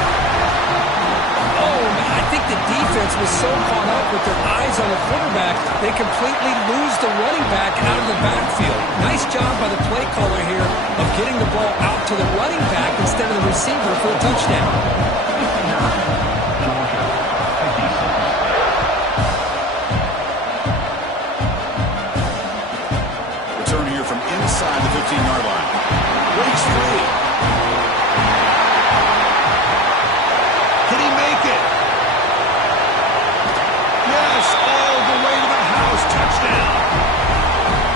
Oh, man, I think the defense was so caught up with their eyes on the quarterback, they completely lose the running back out of the backfield. Nice job by the play caller here of getting the ball out to the running back instead of the receiver for a touchdown. Inside the 15-yard line. Breaks free. Can he make it? Yes, all the way to the house. Touchdown.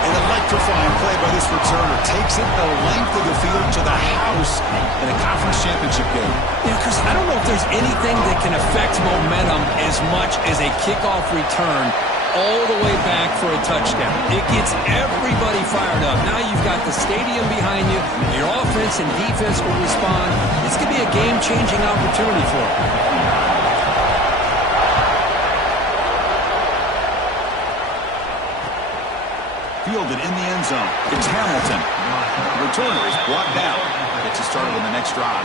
An electrifying play by this returner. Takes it the length of the field to the house in a conference championship game. Yeah, Chris, I don't know if there's anything that can affect momentum as much as a kickoff return all the way back for a touchdown. It gets everybody fired up. Now you've got the stadium behind you. Your offense and defense will respond. This could be a game-changing opportunity for them. Fielded in the end zone. It's Hamilton. The returner is brought down. Gets us started on the next drive.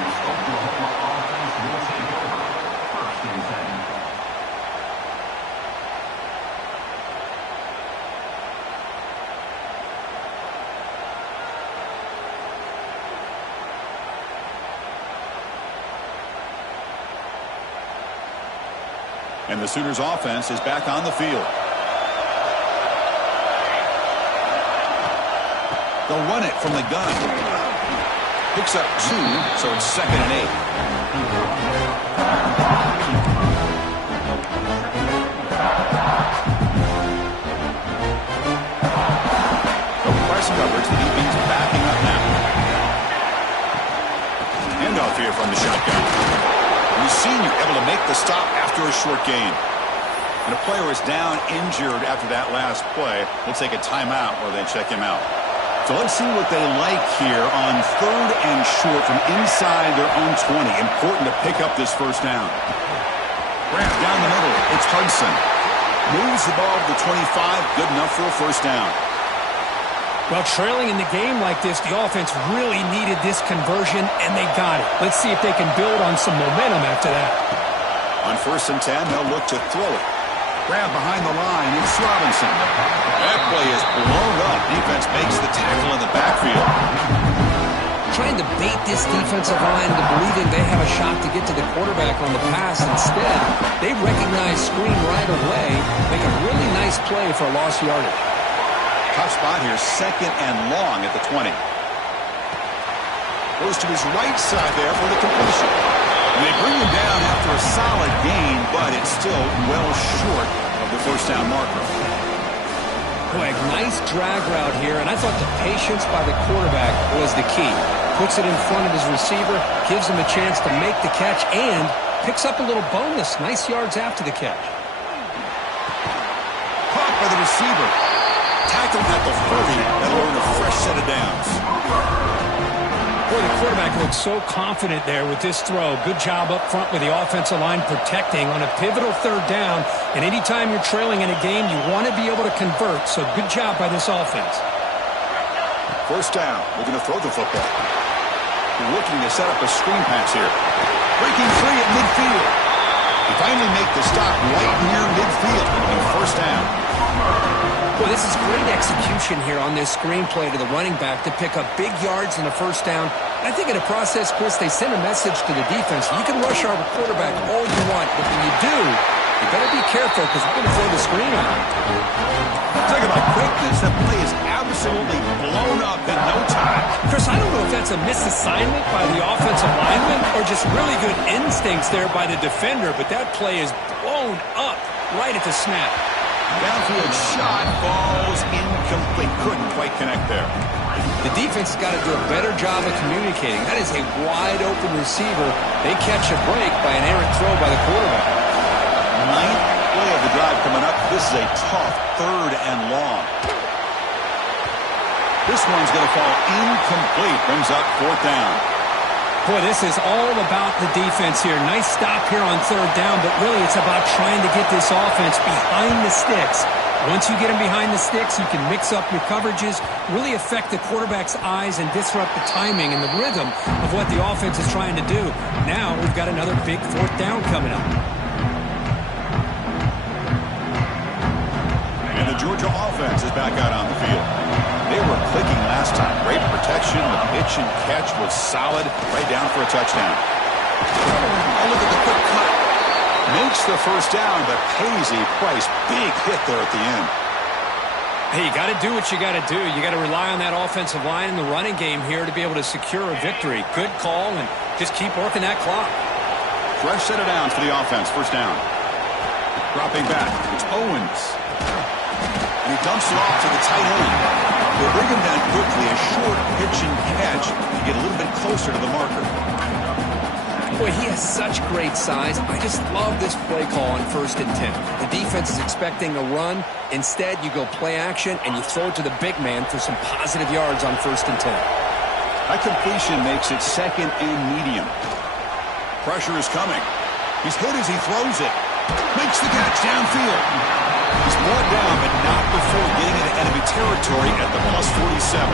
And the Sooners offense is back on the field. They'll run it from the gun. Picks up 2, so it's second and 8. No press coverage. The DB's backing up now. Handoff here from the shotgun. The senior able to make the stop after a short gain. And a player is down injured after that last play. We'll take a timeout while they check him out. So let's see what they like here on 3rd and short from inside their own 20. Important to pick up this first down. Grab down the middle. It's Hudson. Moves the ball to the 25. Good enough for a first down. Well, trailing in the game like this, the offense really needed this conversion, and they got it. Let's see if they can build on some momentum after that. On 1st and 10, they'll look to throw it. Grab behind the line, it's Robinson. That play is blown up. Defense makes the tackle in the backfield. Trying to bait this defensive line into believing they have a shot to get to the quarterback on the pass. Instead, they recognize screen right away, make a really nice play for a lost yardage. Tough spot here, 2nd and long at the 20. Goes to his right side there for the completion. And they bring him down after a solid gain, but it's still well short of the 1st down marker. Boy, nice drag route here, and I thought the patience by the quarterback was the key. Puts it in front of his receiver, gives him a chance to make the catch, and picks up a little bonus. Nice yards after the catch. Caught by the receiver. Tackled at the 40. That'll earn a fresh set of downs. Boy, the quarterback looks so confident there with this throw. Good job up front with the offensive line protecting on a pivotal 3rd down. And anytime you're trailing in a game, you want to be able to convert. So good job by this offense. 1st down. Looking to throw the football. Looking to set up a screen pass here. Breaking free at midfield. He finally make the stop right near midfield. And 1st down. Well, this is great execution here on this screenplay to the running back to pick up big yards in a 1st down. I think in the process, Chris, they send a message to the defense. You can rush our quarterback all you want, but when you do, you better be careful because we're going to throw the screen on him. Talk about quickness. That play is absolutely blown up in no time. Chris, I don't know if that's a misassignment by the offensive lineman or just really good instincts there by the defender, but that play is blown up right at the snap. Downfield shot falls incomplete. Couldn't quite connect there. The defense has got to do a better job of communicating. That is a wide-open receiver. They catch a break by an errant throw by the quarterback. 9th play of the drive coming up. This is a tough 3rd and long. This one's going to fall incomplete. Brings up 4th down. Boy, this is all about the defense here. Nice stop here on 3rd down, but really it's about trying to get this offense behind the sticks. Once you get them behind the sticks, you can mix up your coverages, really affect the quarterback's eyes and disrupt the timing and the rhythm of what the offense is trying to do. Now we've got another big 4th down coming up. And the Georgia offense is back out on the field. They were clicking last time. Great protection. The pitch and catch was solid. Right down for a touchdown. Oh, look at the quick cut. Makes the 1st down, but pays a price. Big hit there at the end. Hey, you got to do what you got to do. You got to rely on that offensive line in the running game here to be able to secure a victory. Good call, and just keep working that clock. Fresh set of downs for the offense. 1st down. Dropping back. It's Owens. And he dumps it off to the tight end. They bring him down quickly. A short pitch and catch to get a little bit closer to the marker. Boy, he has such great size. I just love this play call on 1st and 10. The defense is expecting a run. Instead, you go play action, and you throw it to the big man for some positive yards on 1st and 10. That completion makes it 2nd and medium. Pressure is coming. He's hit as he throws it. Makes the catch downfield. He's brought down, but not before getting into enemy territory at the +47.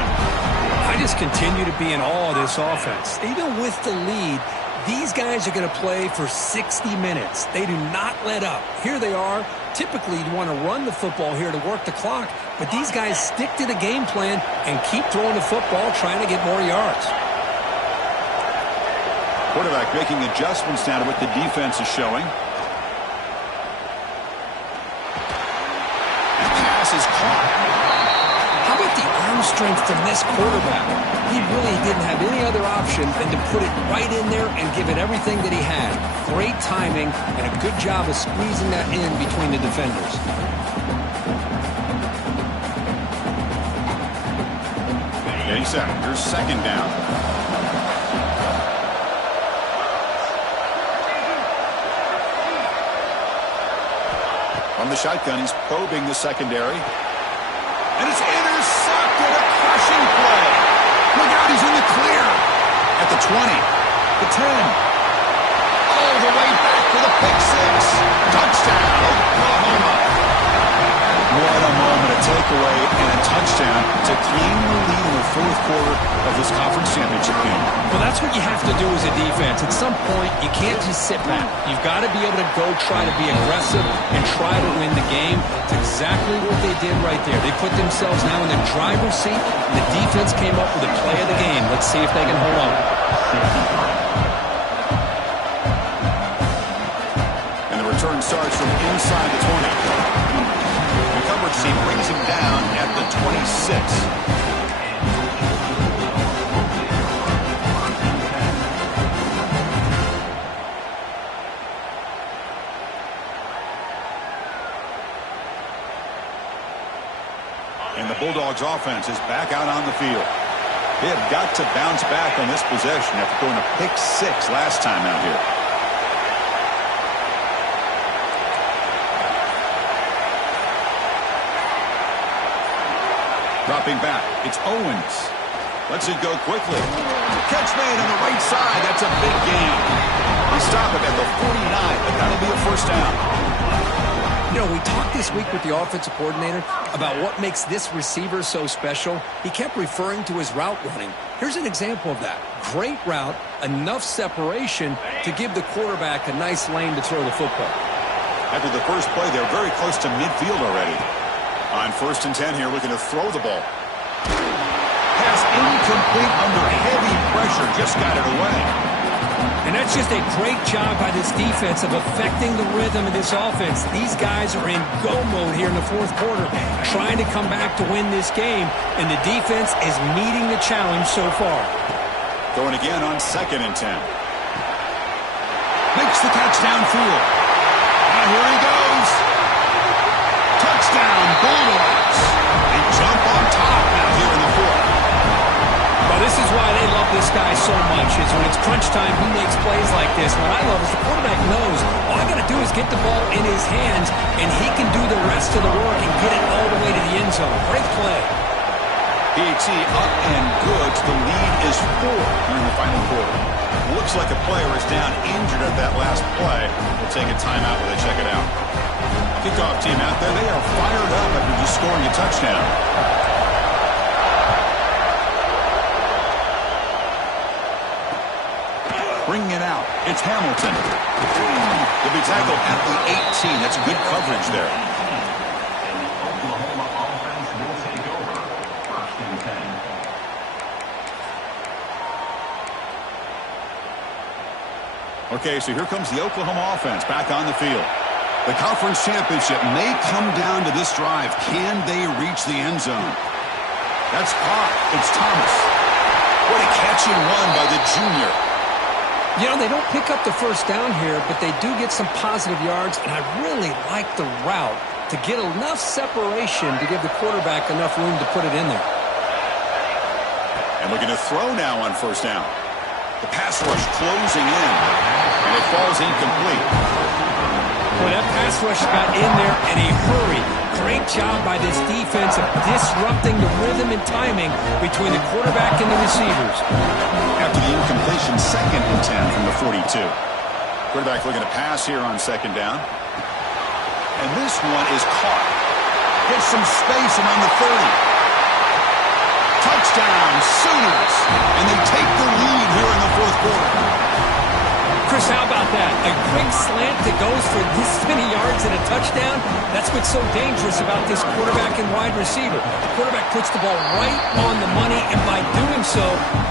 I just continue to be in awe of this offense. Even with the lead, these guys are going to play for 60 minutes. They do not let up. Here they are. Typically, you want to run the football here to work the clock, but these guys stick to the game plan and keep throwing the football, trying to get more yards. Quarterback making adjustments now to what the defense is showing. The pass is caught. How about the arm strength from this quarterback? He really didn't have any other option than to put it right in there and give it everything that he had. Great timing and a good job of squeezing that in between the defenders. He's set. Here's 2nd down. From the shotgun, he's probing the secondary. And it's intercepted. A crushing play. Look out, he's in the clear. At the 20, the 10. All the way back for the pick 6. Touchdown, Oklahoma. What a moment takeaway and a touchdown to claim the lead in the fourth quarter of this conference championship game. Well, that's what you have to do as a defense. At some point, you can't just sit back. You've got to be able to go try to be aggressive and try to win the game. It's exactly what they did right there. They put themselves now in the driver's seat, and the defense came up with a play of the game. Let's see if they can hold on. And the return starts from inside the 20. The coverage team brings him down at the 26. And the Bulldogs offense is back out on the field. They have got to bounce back on this possession after throwing a pick six last time out here. Dropping back, it's Owens. Lets it go quickly. Catch made on the right side. That's a big gain. They stop it at the 49, but that'll be a first down. You know, we talked this week with the offensive coordinator about what makes this receiver so special. He kept referring to his route running. Here's an example of that. Great route, enough separation to give the quarterback a nice lane to throw the football. After the first play, they're very close to midfield already. On 1st and 10 here, looking to throw the ball. Pass incomplete under heavy pressure, just got it away. And that's just a great job by this defense of affecting the rhythm of this offense. These guys are in go mode here in the fourth quarter, trying to come back to win this game, and the defense is meeting the challenge so far. Going again on 2nd and 10. Makes the catch downfield. And here he goes. Touchdown, Bulldogs. They jump on top now here in the fourth. Well, this is why they love this guy so much, is when it's crunch time, he makes plays like this. What I love is the quarterback knows all I got to do is get the ball in his hands, and he can do the rest of the work and get it all the way to the end zone. Great play. PAT up and good. The lead is 4 here in the final quarter. Looks like a player is down injured at that last play. We'll take a timeout while they check it out. Kickoff team out there. They are fired up after just scoring a touchdown. Bringing it out. It's Hamilton. He'll be tackled at the 18. That's good coverage there. Okay, so here comes the Oklahoma offense back on the field. The conference championship may come down to this drive. Can they reach the end zone? That's caught. It's Thomas. What a catch and run by the junior. You know, they don't pick up the first down here, but they do get some positive yards, and I really like the route to get enough separation to give the quarterback enough room to put it in there. And looking to throw now on 1st down. The pass rush closing in, and it falls incomplete. Well, that pass rush got in there in a hurry. Great job by this defense of disrupting the rhythm and timing between the quarterback and the receivers. After the incompletion, 2nd and 10 from the 42. Quarterback looking to pass here on 2nd down. And this one is caught. Gets some space around the 30. Touchdown, Sooners. And they take the lead here in the fourth quarter. Chris, how about that? A quick slant that goes for this many yards and a touchdown. That's what's so dangerous about this quarterback and wide receiver. The quarterback puts the ball right on the money, and by doing so,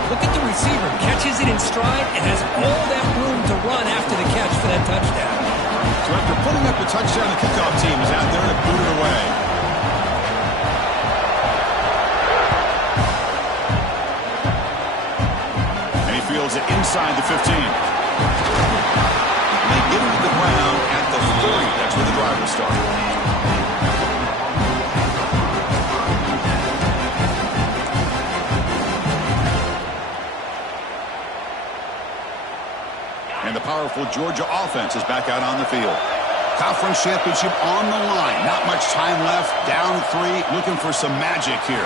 look at the receiver. Catches it in stride and has all that room to run after the catch for that touchdown. So after putting up the touchdown, the kickoff team is out there to boot it away. And he fields it inside the 15. And they get him to the ground at the 30. That's where the drive will start. And the powerful Georgia offense is back out on the field. Conference championship on the line. Not much time left. Down 3. Looking for some magic here.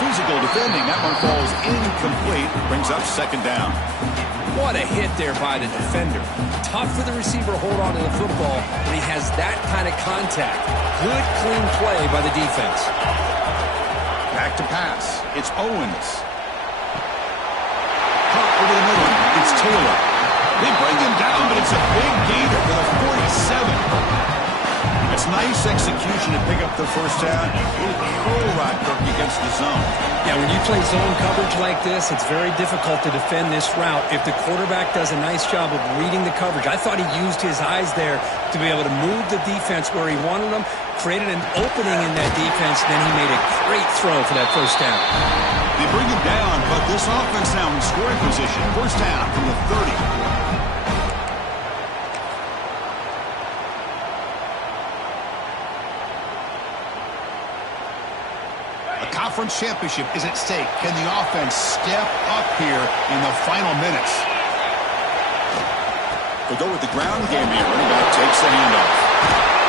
Physical defending. That one falls incomplete. Brings up second down. What a hit there by the defender. Tough for the receiver to hold on to the football when he has that kind of contact. Good, clean play by the defense. Back to pass. It's Owens. Caught over the middle. It's Taylor. They bring him down, but it's a big gainer for the 47. It's nice execution to pick up the first down. A little control right, Kirk, against the zone. Yeah, when you play zone coverage like this, it's very difficult to defend this route if the quarterback does a nice job of reading the coverage. I thought he used his eyes there to be able to move the defense where he wanted them, created an opening in that defense, then he made a great throw for that first down. They bring him down, but this offense now in scoring position. First down from the 30. Conference championship is at stake. Can the offense step up here in the final minutes? They'll go with the ground game here. Running back takes the handoff.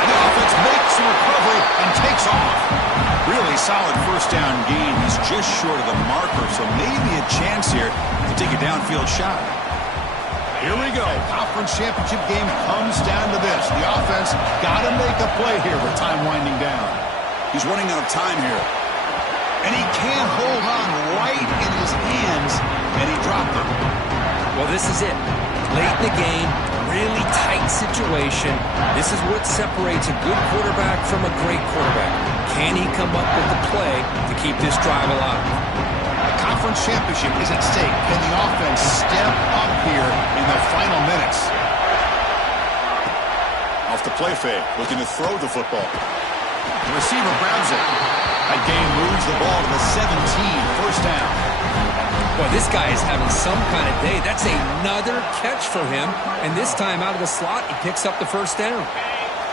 And the offense makes a recovery and takes off. Really solid first down gain. He's just short of the marker, so maybe a chance here to take a downfield shot. Here we go. Conference championship game comes down to this. The offense got to make a play here with time winding down. He's running out of time here. And he can't hold on right in his hands, and he dropped it. Well, this is it. Late in the game, really tight situation. This is what separates a good quarterback from a great quarterback. Can he come up with the play to keep this drive alive? The conference championship is at stake. Can the offense step up here in the final minutes? Off the play fake, looking to throw the football. The receiver grabs it. That game moves the ball to the 17, first down. Boy, this guy is having some kind of day. That's another catch for him. And this time out of the slot, he picks up the first down.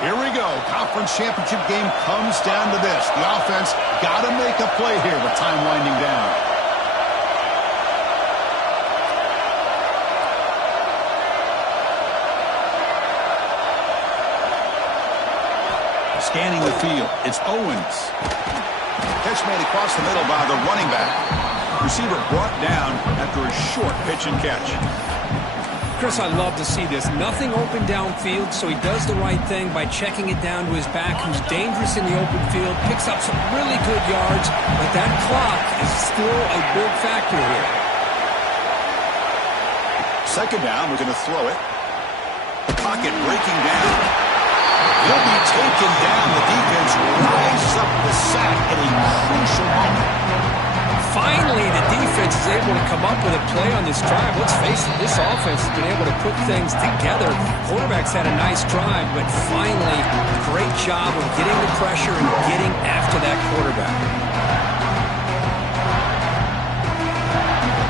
Here we go. Conference championship game comes down to this. The offense got to make a play here with time winding down. Scanning the field. It's Owens. Catch made across the middle by the running back. Receiver brought down after a short pitch and catch. Chris, I love to see this. Nothing open downfield, so he does the right thing by checking it down to his back, who's dangerous in the open field, picks up some really good yards, but that clock is still a big factor here. Second down, we're going to throw it. The pocket breaking down. He'll be taken down. The defense rises up the sack at a crucial moment. Finally, the defense is able to come up with a play on this drive. Let's face it, this offense has been able to put things together. Quarterback's had a nice drive, but finally, great job of getting the pressure and getting after that quarterback.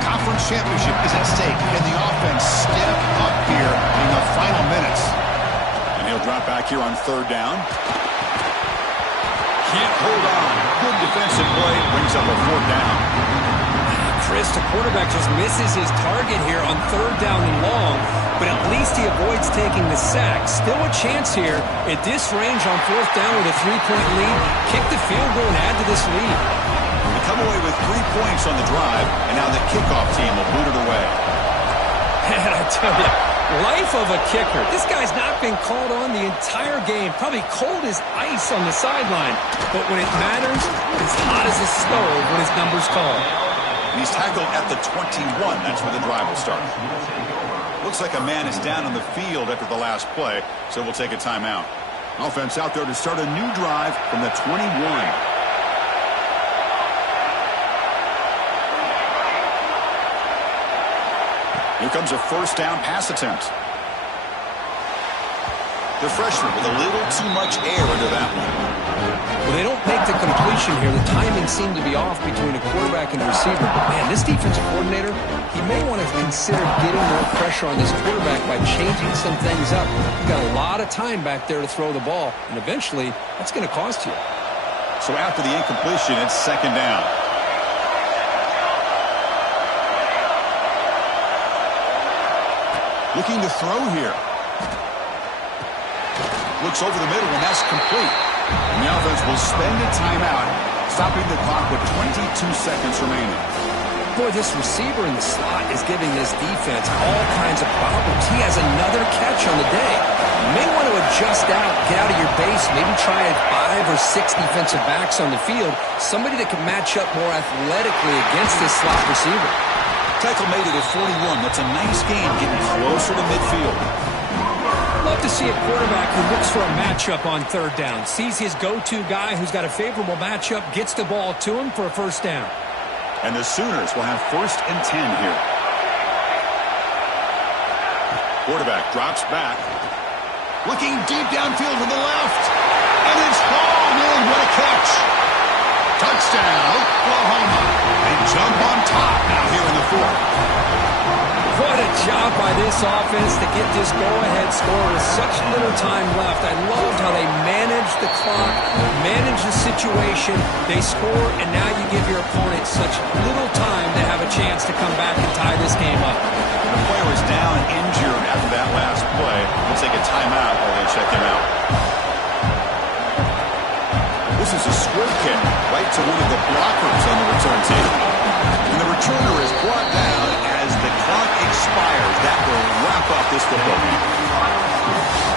Conference championship is at stake. Can the offense step up here in the final minutes? And he'll drop back here on third down. Can't hold on. Good defensive play. Brings up a fourth down. Chris, the quarterback just misses his target here on third down and long, but at least he avoids taking the sack. Still a chance here at this range on fourth down with a 3-point lead. Kick the field goal and add to this lead. They come away with 3 points on the drive, and now the kickoff team will boot it away. And I tell you, life of a kicker. This guy's not been called on the entire game. Probably cold as ice on the sideline. But when it matters, it's hot as a stove when his number's called. And he's tackled at the 21. That's where the drive will start. Looks like a man is down on the field after the last play, so we'll take a timeout. Offense out there to start a new drive from the 21. Here comes a first down pass attempt. The freshman with a little too much air into that one. Well, they don't make the completion here. The timing seemed to be off between a quarterback and a receiver. But, man, this defensive coordinator, he may want to consider getting more pressure on this quarterback by changing some things up. You've got a lot of time back there to throw the ball, and eventually that's going to cost you. So after the incompletion, it's second down. Looking to throw here. Looks over the middle, and that's complete. And the offense will spend a timeout, stopping the clock with 22 seconds remaining. Boy, this receiver in the slot is giving this defense all kinds of problems. He has another catch on the day. You may want to adjust out, get out of your base, maybe try 5 or 6 defensive backs on the field, somebody that can match up more athletically against this slot receiver. Tackle made it at 41. That's a nice gain, getting closer to midfield. Love to see a quarterback who looks for a matchup on third down, sees his go-to guy who's got a favorable matchup, gets the ball to him for a first down. And the Sooners will have 1st and 10 here. Quarterback drops back. Looking deep downfield to the left. And it's hauled in. What a catch. Touchdown, Oklahoma. They jump on top now here in the 4th. What a job by this offense to get this go-ahead score with such little time left. I loved how they managed the clock, managed the situation. They score, and now you give your opponent such little time to have a chance to come back and tie this game up. The player was down injured after that last play. We'll take a timeout while they check him out. This is a squib kick right to one of the blockers on the return team. And the returner is brought down as the clock expires. That will wrap up this football game.